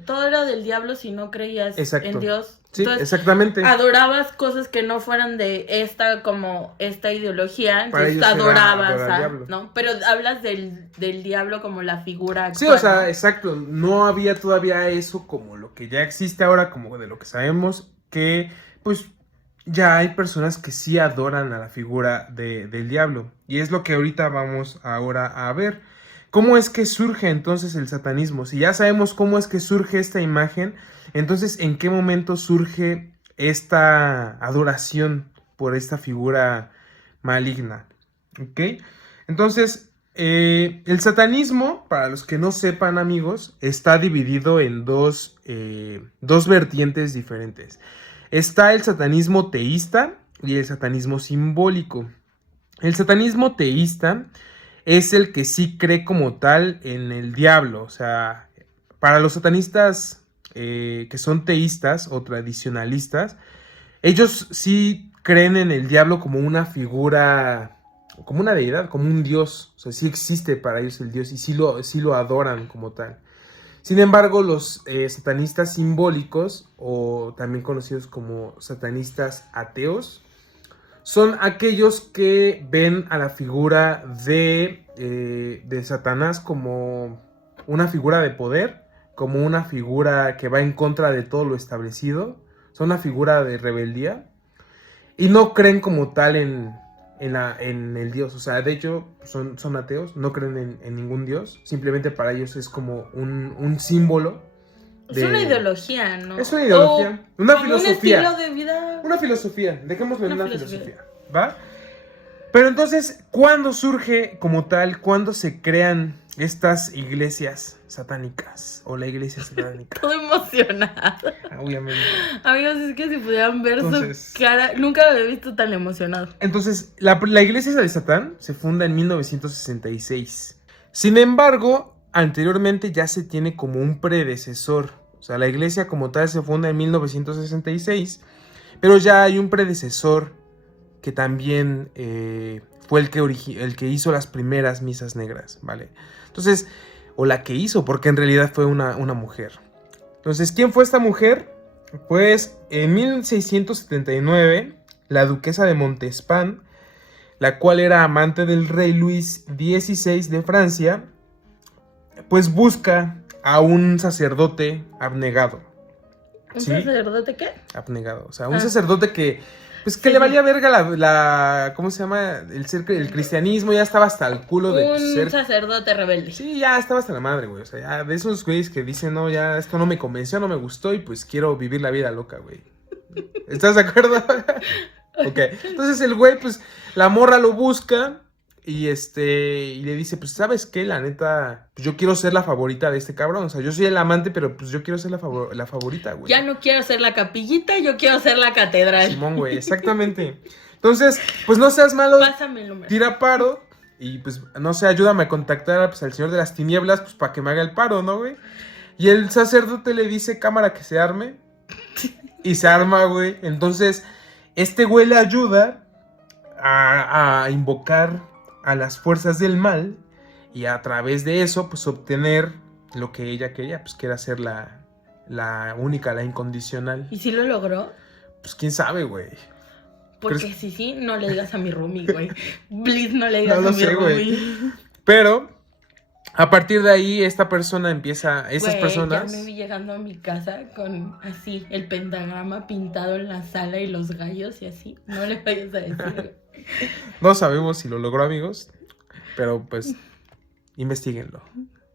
todo era del diablo si no creías en Dios. Sí, entonces, exactamente. Adorabas cosas que no fueran de esta ideología, entonces adorabas, ¿no? Pero hablas del diablo como la figura actual. Sí, o sea, exacto, no había todavía eso como lo que ya existe ahora, como de lo que sabemos, que pues ya hay personas que sí adoran a la figura del diablo. Y es lo que ahorita vamos ahora a ver. ¿Cómo es que surge entonces el satanismo? Si ya sabemos cómo es que surge esta imagen, entonces, ¿en qué momento surge esta adoración por esta figura maligna? ¿Ok? Entonces, el satanismo, para los que no sepan, amigos, está dividido en dos vertientes diferentes. Está el satanismo teísta y el satanismo simbólico. El satanismo teísta es el que sí cree como tal en el diablo. O sea, para los satanistas que son teístas o tradicionalistas, ellos sí creen en el diablo como una figura, como una deidad, como un dios. O sea, sí existe para ellos el dios y sí lo adoran como tal. Sin embargo, los satanistas simbólicos, o también conocidos como satanistas ateos, son aquellos que ven a la figura de Satanás como una figura de poder, como una figura que va en contra de todo lo establecido, son una figura de rebeldía, y no creen como tal en el Dios. O sea, de hecho, son ateos, no creen en ningún Dios, simplemente para ellos es como un símbolo. Es una ideología, ¿no? Es una ideología, una filosofía. Un estilo de vida. Una filosofía, dejémoslo en una filosofía, ¿va? Pero entonces, ¿cuándo surge como tal, cuándo se crean estas iglesias satánicas o la iglesia satánica? Todo emocionada. Obviamente. Amigos, es que si pudieran ver su cara, nunca lo había visto tan emocionado. Entonces, la iglesia de Satán se funda en 1966. Sin embargo, anteriormente ya se tiene como un predecesor. O sea, la iglesia como tal se funda en 1966, pero ya hay un predecesor que también fue el que hizo las primeras misas negras, ¿vale? Entonces, o la que hizo, porque en realidad fue una mujer. Entonces, ¿quién fue esta mujer? Pues en 1679, la duquesa de Montespan, la cual era amante del rey Luis XVI de Francia, pues busca a un sacerdote abnegado. ¿Un sacerdote qué? Abnegado, o sea, un sacerdote que pues que le valía verga ¿cómo se llama? El cristianismo, ya estaba hasta el culo de un sacerdote rebelde. Sí, ya estaba hasta la madre, güey. O sea, ya de esos güeyes que dicen, no, ya esto no me convenció, no me gustó y pues quiero vivir la vida loca, güey. ¿Estás de acuerdo? Ok. Entonces el güey, pues, la morra lo busca y y le dice, pues, ¿sabes qué? La neta, pues yo quiero ser la favorita de este cabrón. O sea, yo soy el amante, pero pues yo quiero ser la favorita, güey. Ya no quiero ser la capillita, yo quiero ser la catedral. Simón, güey, exactamente. Entonces, pues no seas malo. Pásame el número. Tira paro y pues, no sé, ayúdame a contactar pues, al señor de las tinieblas, pues, para que me haga el paro, ¿no, güey? Y el sacerdote le dice, cámara, que se arme. Y se arma, güey. Entonces, este güey le ayuda a invocar a las fuerzas del mal y a través de eso, pues, obtener lo que ella quería, pues, que era ser la única, la incondicional. ¿Y si lo logró? Pues, quién sabe, güey. Porque sí, no le digas a mi roomie, güey. Please, no le digas a mi roomie. Güey. Pero, a partir de ahí, estas personas... Ya me vi llegando a mi casa con así, el pentagrama pintado en la sala y los gallos y así. No le vayas a decir. No sabemos si lo logró, amigos, pero pues, investíguenlo.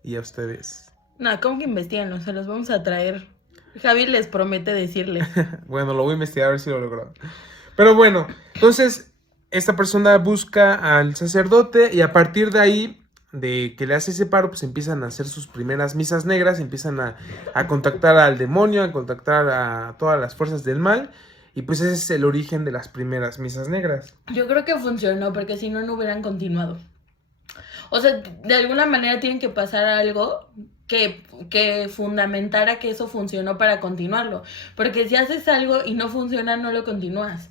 Y a ustedes. No, ¿cómo que investiguenlo? Se los vamos a traer. Javi les promete decirles. Bueno, lo voy a investigar a ver si lo logró. Pero bueno, entonces, esta persona busca al sacerdote y a partir de ahí, de que le hace ese paro, pues empiezan a hacer sus primeras misas negras, empiezan a contactar al demonio, a contactar a todas las fuerzas del mal. Y pues ese es el origen de las primeras misas negras. Yo creo que funcionó, porque si no, no hubieran continuado. O sea, de alguna manera tienen que pasar algo que fundamentara que eso funcionó para continuarlo. Porque si haces algo y no funciona, no lo continúas.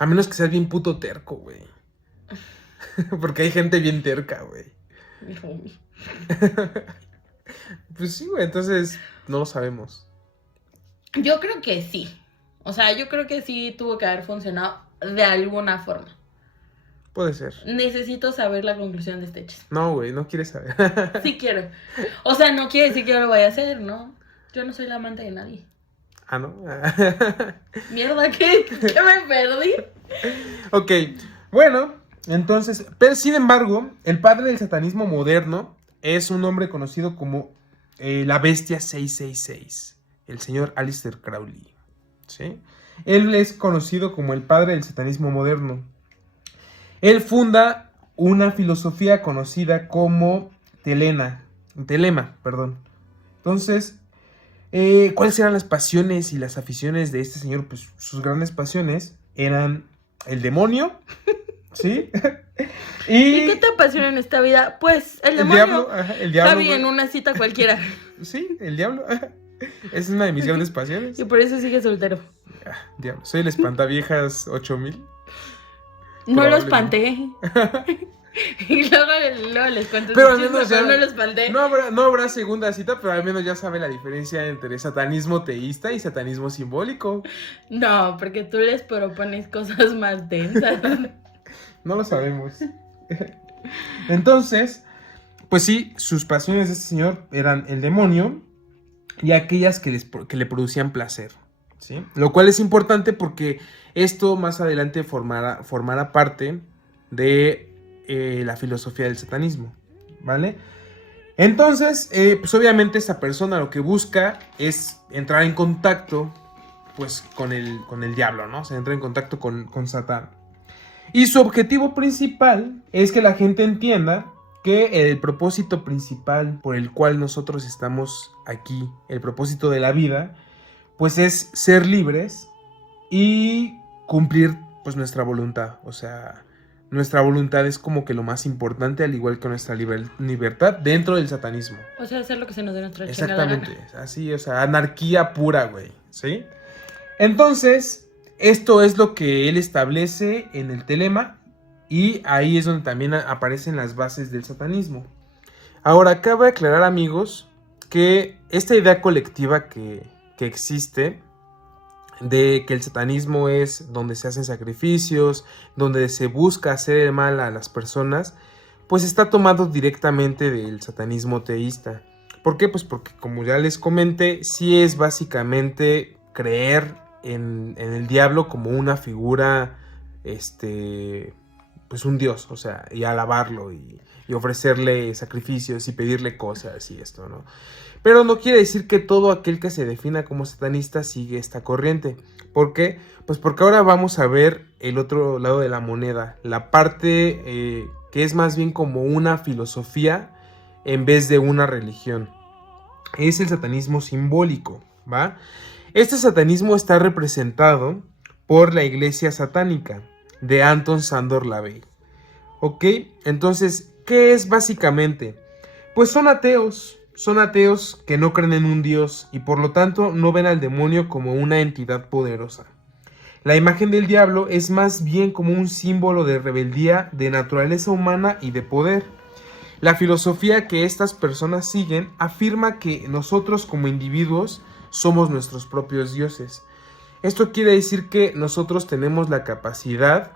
A menos que seas bien puto terco, güey. Porque hay gente bien terca, güey. Mi homie. Pues sí, güey, entonces no lo sabemos. Yo creo que sí. O sea, yo creo que sí tuvo que haber funcionado de alguna forma. Puede ser. Necesito saber la conclusión de este chiste. No, güey, no quieres saber. Sí quiero. O sea, no quiere decir que yo lo vaya a hacer, ¿no? Yo no soy la amante de nadie. Ah, ¿no? Mierda, ¿qué me perdí? Ok, bueno, entonces, pero sin embargo, el padre del satanismo moderno es un hombre conocido como la bestia 666, el señor Aleister Crowley, ¿sí? Él es conocido como el padre del satanismo moderno. Él funda una filosofía conocida como telema, perdón. Entonces, ¿cuáles eran las pasiones y las aficiones de este señor? Pues sus grandes pasiones eran el demonio, ¿sí? ¿Y qué te apasiona en esta vida? Pues el demonio. El diablo. Javi en una cita cualquiera. Sí, el diablo. Es una de mis grandes pasiones. Y por eso sigue soltero. Diablo, soy el espantaviejas 8000. No lo espanté. Y luego les cuento. Pero al menos ya no lo espanté. No habrá segunda cita, pero al menos ya sabe la diferencia entre satanismo teísta y satanismo simbólico. No, porque tú les propones cosas más densas. No lo sabemos. Entonces, pues sí, sus pasiones de este señor eran el demonio y aquellas que le producían placer, ¿sí? Lo cual es importante porque esto más adelante formará parte de la filosofía del satanismo, ¿vale? Entonces, pues obviamente esta persona lo que busca es entrar en contacto, pues, con el diablo, ¿no? O sea, entra en contacto con Satán. Y su objetivo principal es que la gente entienda que el propósito principal por el cual nosotros estamos aquí, el propósito de la vida, pues es ser libres y cumplir, pues, nuestra voluntad. O sea, nuestra voluntad es como que lo más importante, al igual que nuestra libertad dentro del satanismo. O sea, hacer lo que se nos dé nuestra chingada gana. Exactamente, así, o sea, anarquía pura, güey, ¿sí? Entonces, esto es lo que él establece en el telema y ahí es donde también aparecen las bases del satanismo. Ahora, cabe aclarar, amigos, que esta idea colectiva que existe de que el satanismo es donde se hacen sacrificios, donde se busca hacer el mal a las personas, pues está tomado directamente del satanismo teísta. ¿Por qué? Pues porque, como ya les comenté, sí es básicamente creer en el diablo como una figura, pues un dios, o sea, y alabarlo y ofrecerle sacrificios y pedirle cosas y esto, ¿no? Pero no quiere decir que todo aquel que se defina como satanista sigue esta corriente. ¿Por qué? Pues porque ahora vamos a ver el otro lado de la moneda, la parte que es más bien como una filosofía en vez de una religión. Es el satanismo simbólico, ¿va? Este satanismo está representado por la iglesia satánica de Anton Sándor Lavey. ¿Ok? Entonces, ¿qué es básicamente? Pues son ateos. Son ateos que no creen en un dios y por lo tanto no ven al demonio como una entidad poderosa. La imagen del diablo es más bien como un símbolo de rebeldía, de naturaleza humana y de poder. La filosofía que estas personas siguen afirma que nosotros como individuos somos nuestros propios dioses. Esto quiere decir que nosotros tenemos la capacidad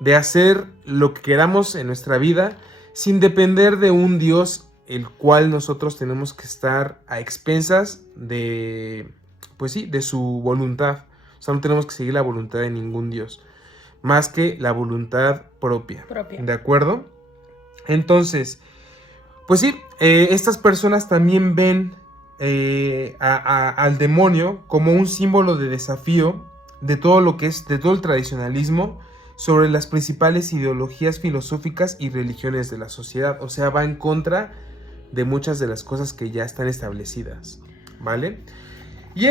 de hacer lo que queramos en nuestra vida sin depender de un dios el cual nosotros tenemos que estar a expensas de, pues sí, de su voluntad. O sea, no tenemos que seguir la voluntad de ningún dios, más que la voluntad propia. ¿De acuerdo? Entonces, pues sí, estas personas también ven al demonio como un símbolo de desafío de todo lo que es, de todo el tradicionalismo sobre las principales ideologías filosóficas y religiones de la sociedad. O sea, va en contra de muchas de las cosas que ya están establecidas, ¿vale? Y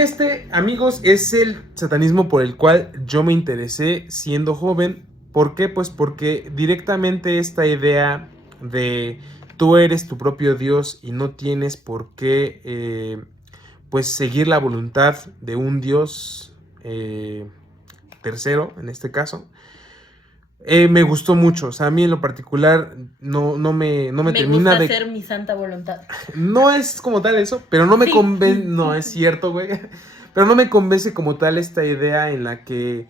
amigos, es el satanismo por el cual yo me interesé siendo joven. ¿Por qué? Pues porque directamente esta idea de tú eres tu propio Dios y no tienes por qué pues seguir la voluntad de un Dios tercero, en este caso, me gustó mucho. O sea, a mí en lo particular no me termina de... Me gusta hacer mi santa voluntad. No es como tal eso, pero no me convence... No, es cierto, güey. Pero no me convence como tal esta idea en la que,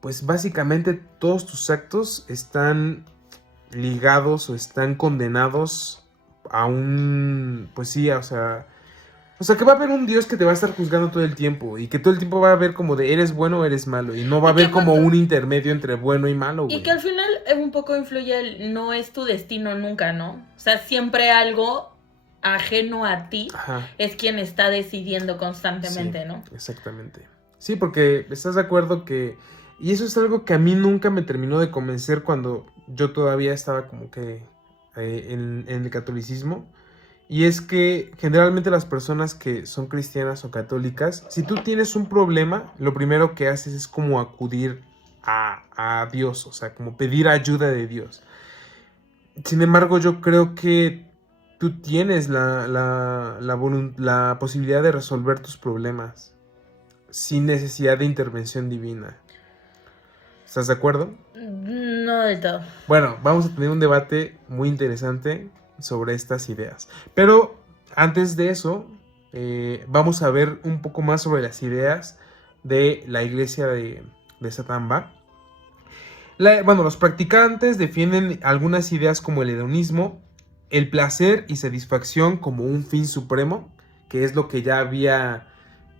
pues básicamente todos tus actos están ligados o están condenados a un... Pues sí, o sea que va a haber un Dios que te va a estar juzgando todo el tiempo y que todo el tiempo va a ver como de eres bueno o eres malo y no va a haber como un intermedio entre bueno y malo, güey. Y que al final un poco influye el no es tu destino nunca, ¿no? O sea, siempre algo ajeno a ti es quien está decidiendo constantemente, sí, ¿no? Exactamente. Sí, porque estás de acuerdo que... Y eso es algo que a mí nunca me terminó de convencer cuando yo todavía estaba como que en el catolicismo. Y es que generalmente las personas que son cristianas o católicas, si tú tienes un problema, lo primero que haces es como acudir a Dios, o sea, como pedir ayuda de Dios. Sin embargo, yo creo que tú tienes la posibilidad de resolver tus problemas sin necesidad de intervención divina. ¿Estás de acuerdo? No del todo. Bueno, vamos a tener un debate muy interesante sobre estas ideas. Pero antes de eso, vamos a ver un poco más sobre las ideas de la iglesia de Satán, ¿va? Bueno, los practicantes defienden algunas ideas como el hedonismo, el placer y satisfacción como un fin supremo, que es lo que ya había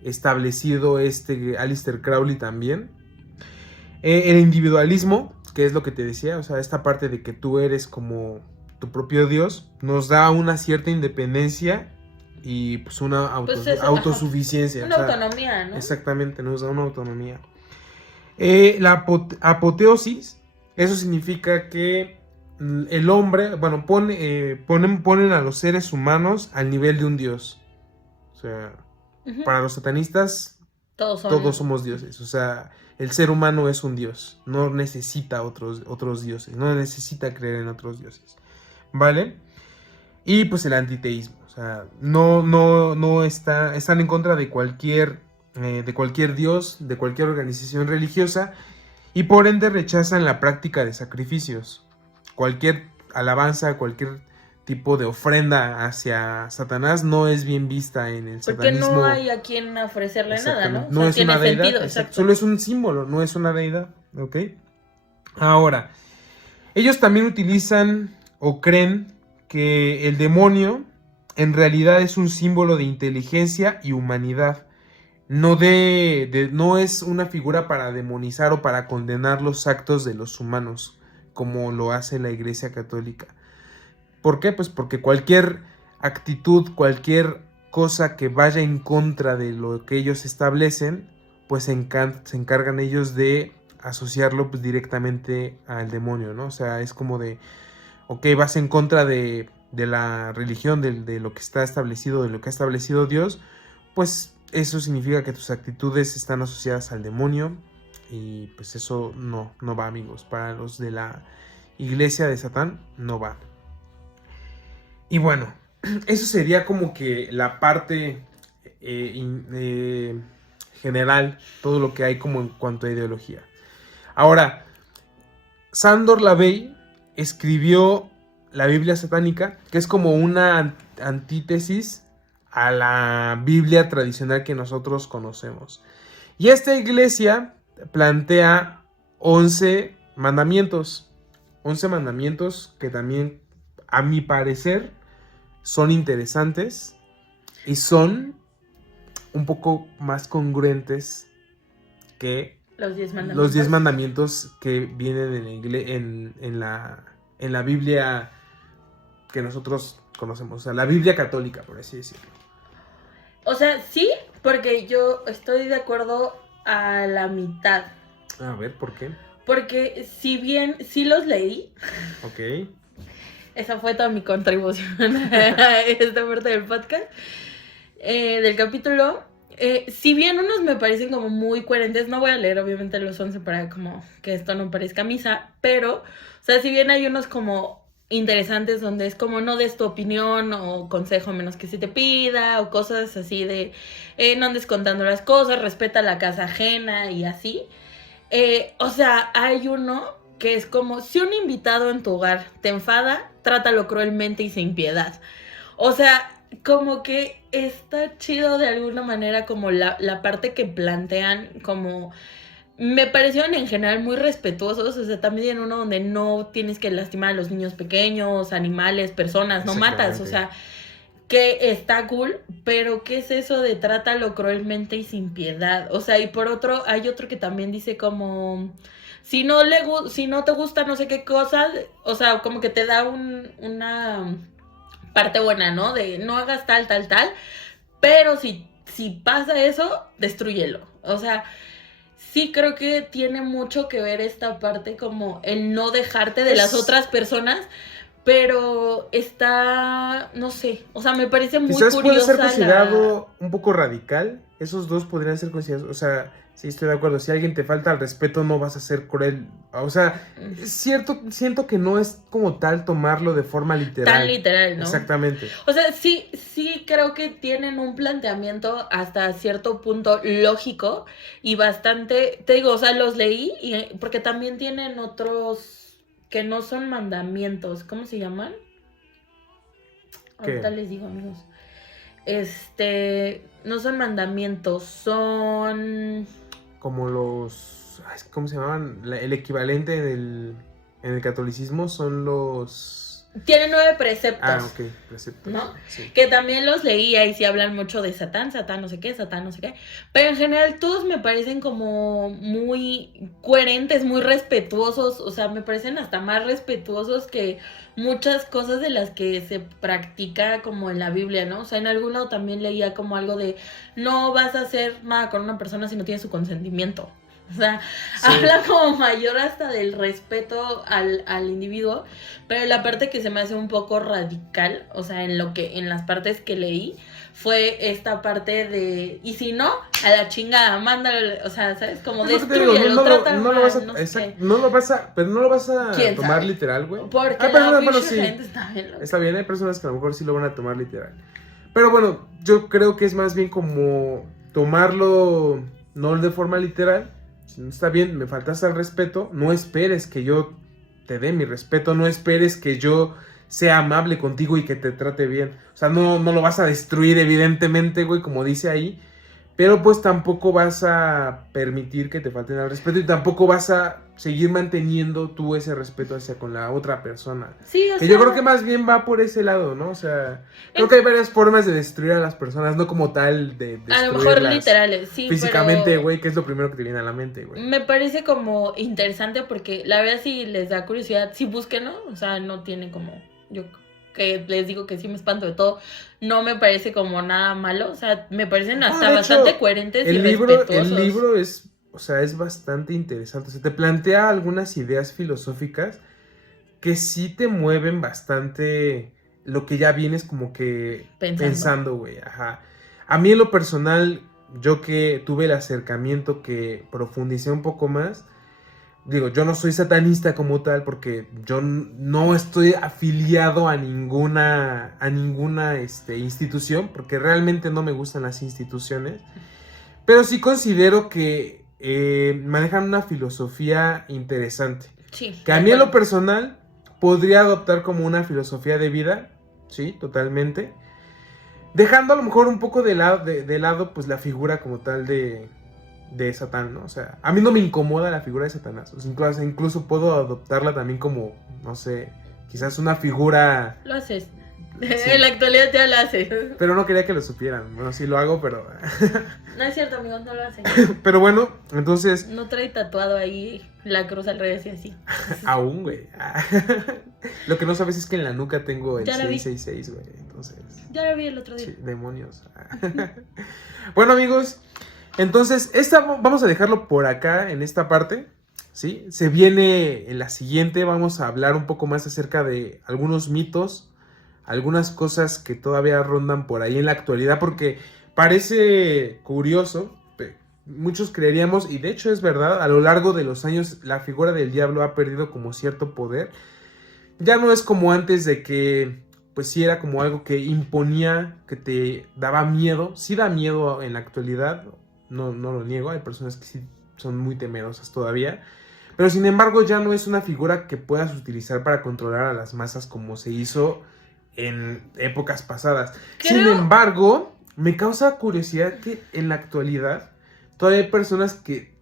establecido Aleister Crowley también. El individualismo, que es lo que te decía, o sea, esta parte de que tú eres como tu propio Dios, nos da una cierta independencia y pues una autosuficiencia. Una autonomía, ¿no? Exactamente, nos da una autonomía. La apoteosis, eso significa que el hombre, bueno, ponen a los seres humanos al nivel de un dios. O sea, para los satanistas, todos somos dioses. O sea, el ser humano es un dios. No necesita otros dioses. No necesita creer en otros dioses. ¿Vale? Y pues el antiteísmo. O sea, no están en contra de cualquier dios, de cualquier organización religiosa. Y por ende rechazan la práctica de sacrificios. Cualquier alabanza, cualquier tipo de ofrenda hacia Satanás no es bien vista en el satanismo. Porque no hay a quien ofrecerle nada, ¿no? No es una deidad, solo es un símbolo, no es una deidad, ¿ok? Ahora, ellos también utilizan o creen que el demonio en realidad es un símbolo de inteligencia y humanidad. No es una figura para demonizar o para condenar los actos de los humanos, como lo hace la Iglesia Católica. ¿Por qué? Pues porque cualquier actitud, cualquier cosa que vaya en contra de lo que ellos establecen, pues se encargan ellos de asociarlo pues directamente al demonio, ¿no? O sea, es como de, ok, vas en contra de la religión, de lo que está establecido, de lo que ha establecido Dios, pues eso significa que tus actitudes están asociadas al demonio y pues eso no va, amigos. Para los de la iglesia de Satán, no va. Y bueno, eso sería como que la parte general, todo lo que hay como en cuanto a ideología. Ahora, Sándor Lavey escribió la Biblia satánica, que es como una antítesis a la Biblia tradicional que nosotros conocemos. Y esta iglesia plantea 11 mandamientos. 11 mandamientos que también, a mi parecer, son interesantes y son un poco más congruentes que los 10 mandamientos que vienen en la Biblia que nosotros conocemos, o sea, la Biblia católica, por así decirlo. O sea, sí, porque yo estoy de acuerdo a la mitad. A ver, ¿por qué? Porque si bien sí los leí. Ok. Esa fue toda mi contribución a esta parte del podcast, del capítulo. Si bien unos me parecen como muy coherentes, no voy a leer obviamente los 11 para como que esto no parezca misa, pero, o sea, si bien hay unos como interesantes donde es como no des tu opinión o consejo menos que se te pida o cosas así de no andes contando las cosas, respeta la casa ajena y así. O sea, hay uno que es como, si un invitado en tu hogar te enfada, trátalo cruelmente y sin piedad. O sea, como que está chido de alguna manera como la parte que plantean, como me parecieron en general muy respetuosos. O sea, también uno donde no tienes que lastimar a los niños pequeños, animales, personas, no matas, o sea, que está cool, pero ¿qué es eso de trátalo cruelmente y sin piedad? O sea, y por otro, hay otro que también dice como, si no te gusta no sé qué cosa, o sea, como que te da una parte buena, ¿no? De no hagas tal, pero si pasa eso, destrúyelo. O sea, sí creo que tiene mucho que ver esta parte como el no dejarte de las otras personas, pero está, no sé, o sea, me parece muy quizás puede ser curiosa considerado un poco radical. Esos dos podrían ser considerados, o sea, sí estoy de acuerdo. Si alguien te falta al respeto, no vas a ser cruel. O sea, es cierto, siento que no es como tal tomarlo de forma literal. Tan literal, ¿no? Exactamente. O sea, sí creo que tienen un planteamiento hasta cierto punto lógico y bastante, te digo, o sea, los leí porque también tienen otros que no son mandamientos, ¿cómo se llaman? Ahorita ¿Qué? les digo, amigos. No son mandamientos, son... Como los, ¿cómo se llamaban? El equivalente en el catolicismo son los... Tienen 9 preceptos. Ok, preceptos. ¿No? Sí. Que también los leía y sí hablan mucho de Satán no sé qué, Satán no sé qué. Pero en general todos me parecen como muy coherentes, muy respetuosos. O sea, me parecen hasta más respetuosos que muchas cosas de las que se practica como en la Biblia, ¿no? O sea, en algún lado también leía como algo de no vas a hacer nada con una persona si no tiene su consentimiento. O sea, sí. Habla como mayor hasta del respeto al individuo, pero la parte que se me hace un poco radical, o sea, en las partes que leí, fue esta parte de, y si no, a la chingada, mándalo, o sea, ¿sabes? Como destruyelo, trátalo mal, no lo vas a tomar sabe? literal, güey. Porque gente está bien, hay personas que a lo mejor sí lo van a tomar literal. Pero bueno, yo creo que es más bien como tomarlo no de forma literal. Si no está bien, me faltas al respeto, no esperes que yo te dé mi respeto, no esperes que yo sea amable contigo y que te trate bien. O sea, no lo vas a destruir, evidentemente, güey, como dice ahí. Pero pues tampoco vas a permitir que te falten al respeto y tampoco vas a seguir manteniendo tú ese respeto hacia con la otra persona. Sí, que yo creo que más bien va por ese lado, ¿no? O sea, creo que hay varias formas de destruir a las personas, no como tal de destruirlas. A lo mejor literales, sí, físicamente, güey, que es lo primero que te viene a la mente, güey. Me parece como interesante porque la verdad si les da curiosidad, sí búsquenlo, o sea, no tiene como, yo que les digo que sí me espanto de todo, no me parece como nada malo, o sea, me parecen hasta bastante coherentes y respetuosos. El libro es, o sea, es bastante interesante, o sea, te plantea algunas ideas filosóficas que sí te mueven bastante lo que ya vienes como que pensando, güey, ajá. A mí en lo personal, yo que tuve el acercamiento, que profundicé un poco más, digo, yo no soy satanista como tal porque yo no estoy afiliado a ninguna institución, porque realmente no me gustan las instituciones, pero sí considero que manejan una filosofía interesante. Sí, que a mí en lo personal podría adoptar como una filosofía de vida, sí, totalmente, dejando a lo mejor un poco de lado pues la figura como tal de Satán, ¿no? O sea, a mí no me incomoda la figura de Satanás. O sea, incluso puedo adoptarla también como, no sé, quizás una figura... Lo haces. Sí. En la actualidad ya lo haces. Pero no quería que lo supieran. Bueno, sí lo hago, pero... No es cierto, amigos, no lo hacen. Pero bueno, entonces... No trae tatuado ahí la cruz al revés y así. Aún, güey. Lo que no sabes es que en la nuca tengo el 666, güey. Entonces... Ya lo vi el otro día. Sí, demonios. Bueno, amigos... Entonces, vamos a dejarlo por acá en esta parte, ¿sí? Se viene en la siguiente, vamos a hablar un poco más acerca de algunos mitos, algunas cosas que todavía rondan por ahí en la actualidad, porque parece curioso, muchos creeríamos, y de hecho es verdad, a lo largo de los años la figura del diablo ha perdido como cierto poder. Ya no es como antes de que, pues sí era como algo que imponía, que te daba miedo, sí da miedo en la actualidad. No lo niego, hay personas que sí son muy temerosas todavía. Pero sin embargo ya no es una figura que puedas utilizar para controlar a las masas como se hizo en épocas pasadas. Sin embargo, me causa curiosidad que en la actualidad todavía hay personas que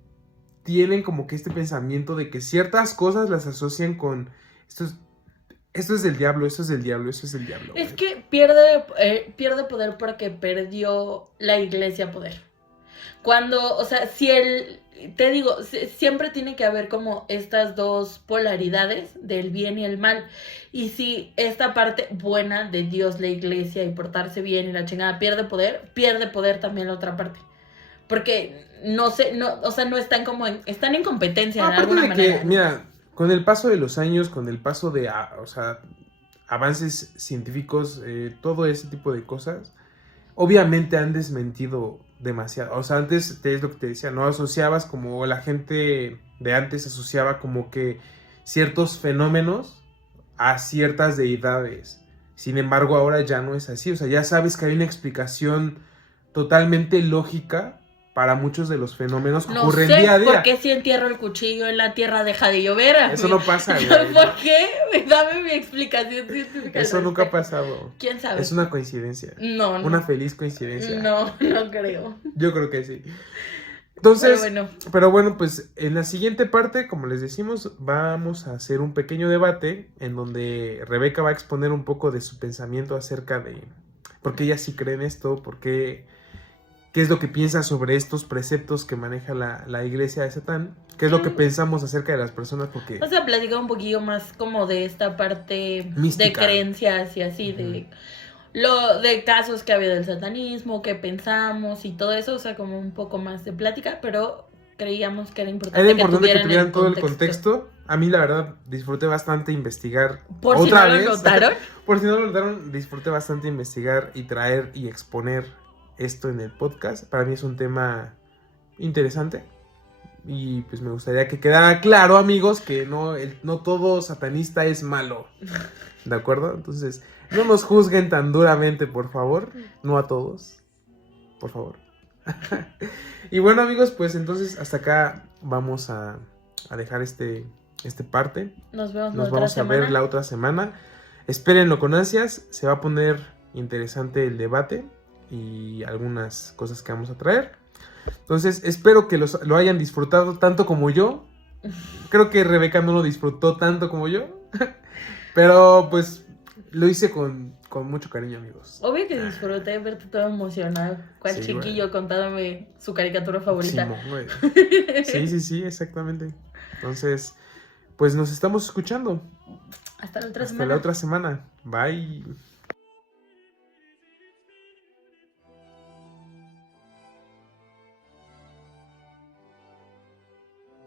tienen como que este pensamiento de que ciertas cosas las asocian con... Esto es del diablo, esto es del diablo, esto es del diablo. Es que pierde poder porque perdió la iglesia poder. Cuando, o sea, te digo, siempre tiene que haber como estas dos polaridades del bien y el mal. Y si esta parte buena de Dios, la iglesia y portarse bien y la chingada pierde poder también la otra parte. Porque no sé, no, o sea, no están como están en competencia de Aparte alguna de manera. que, mira, con el paso de los años, con el paso de, o sea, avances científicos, todo ese tipo de cosas, obviamente han desmentido demasiado. O sea, antes es lo que te decía, no asociabas como la gente de antes asociaba como que ciertos fenómenos a ciertas deidades. Sin embargo, ahora ya no es así. O sea, ya sabes que hay una explicación totalmente lógica para muchos de los fenómenos que No ocurren sé día a día. por qué si entierro el cuchillo en la tierra deja de llover. Eso no pasa, güey. ¿Por qué? Dame mi explicación científica. Eso nunca ha pasado. ¿Quién sabe? Es una coincidencia. No, no. Una feliz coincidencia. No, no creo. Yo creo que sí. Entonces, Pero bueno, pues en la siguiente parte, como les decimos, vamos a hacer un pequeño debate en donde Rebeca va a exponer un poco de su pensamiento acerca de por qué ella sí cree en esto, qué es lo que piensa sobre estos preceptos que maneja la iglesia de Satán, qué es lo que pensamos acerca de las personas, porque... O sea, platicar un poquillo más como de esta parte mística, de creencias y así, de casos que ha habido del satanismo, que pensamos y todo eso, o sea, como un poco más de plática, pero creíamos que era importante que tuvieran todo el contexto. A mí, la verdad, disfruté bastante investigar. Por otra si no vez. Lo notaron. Por si no lo notaron, disfruté bastante investigar y traer y exponer esto en el podcast. Para mí es un tema interesante. Y pues me gustaría que quedara claro, amigos, que no todo satanista es malo. ¿De acuerdo? Entonces, no nos juzguen tan duramente, por favor. No a todos. Por favor. Y bueno, amigos, pues entonces hasta acá vamos a dejar este parte. Nos vemos vamos a ver la otra semana. Espérenlo con ansias. Se va a poner interesante el debate y algunas cosas que vamos a traer. Entonces, espero que lo hayan disfrutado tanto como yo. Creo que Rebeca no lo disfrutó tanto como yo. Pero pues lo hice con mucho cariño, amigos. Obvio que disfruté verte todo emocionado. Cual sí, chiquillo contándome su caricatura favorita. Sí, exactamente. Entonces, pues nos estamos escuchando. Hasta la otra semana. Hasta la otra semana. Bye.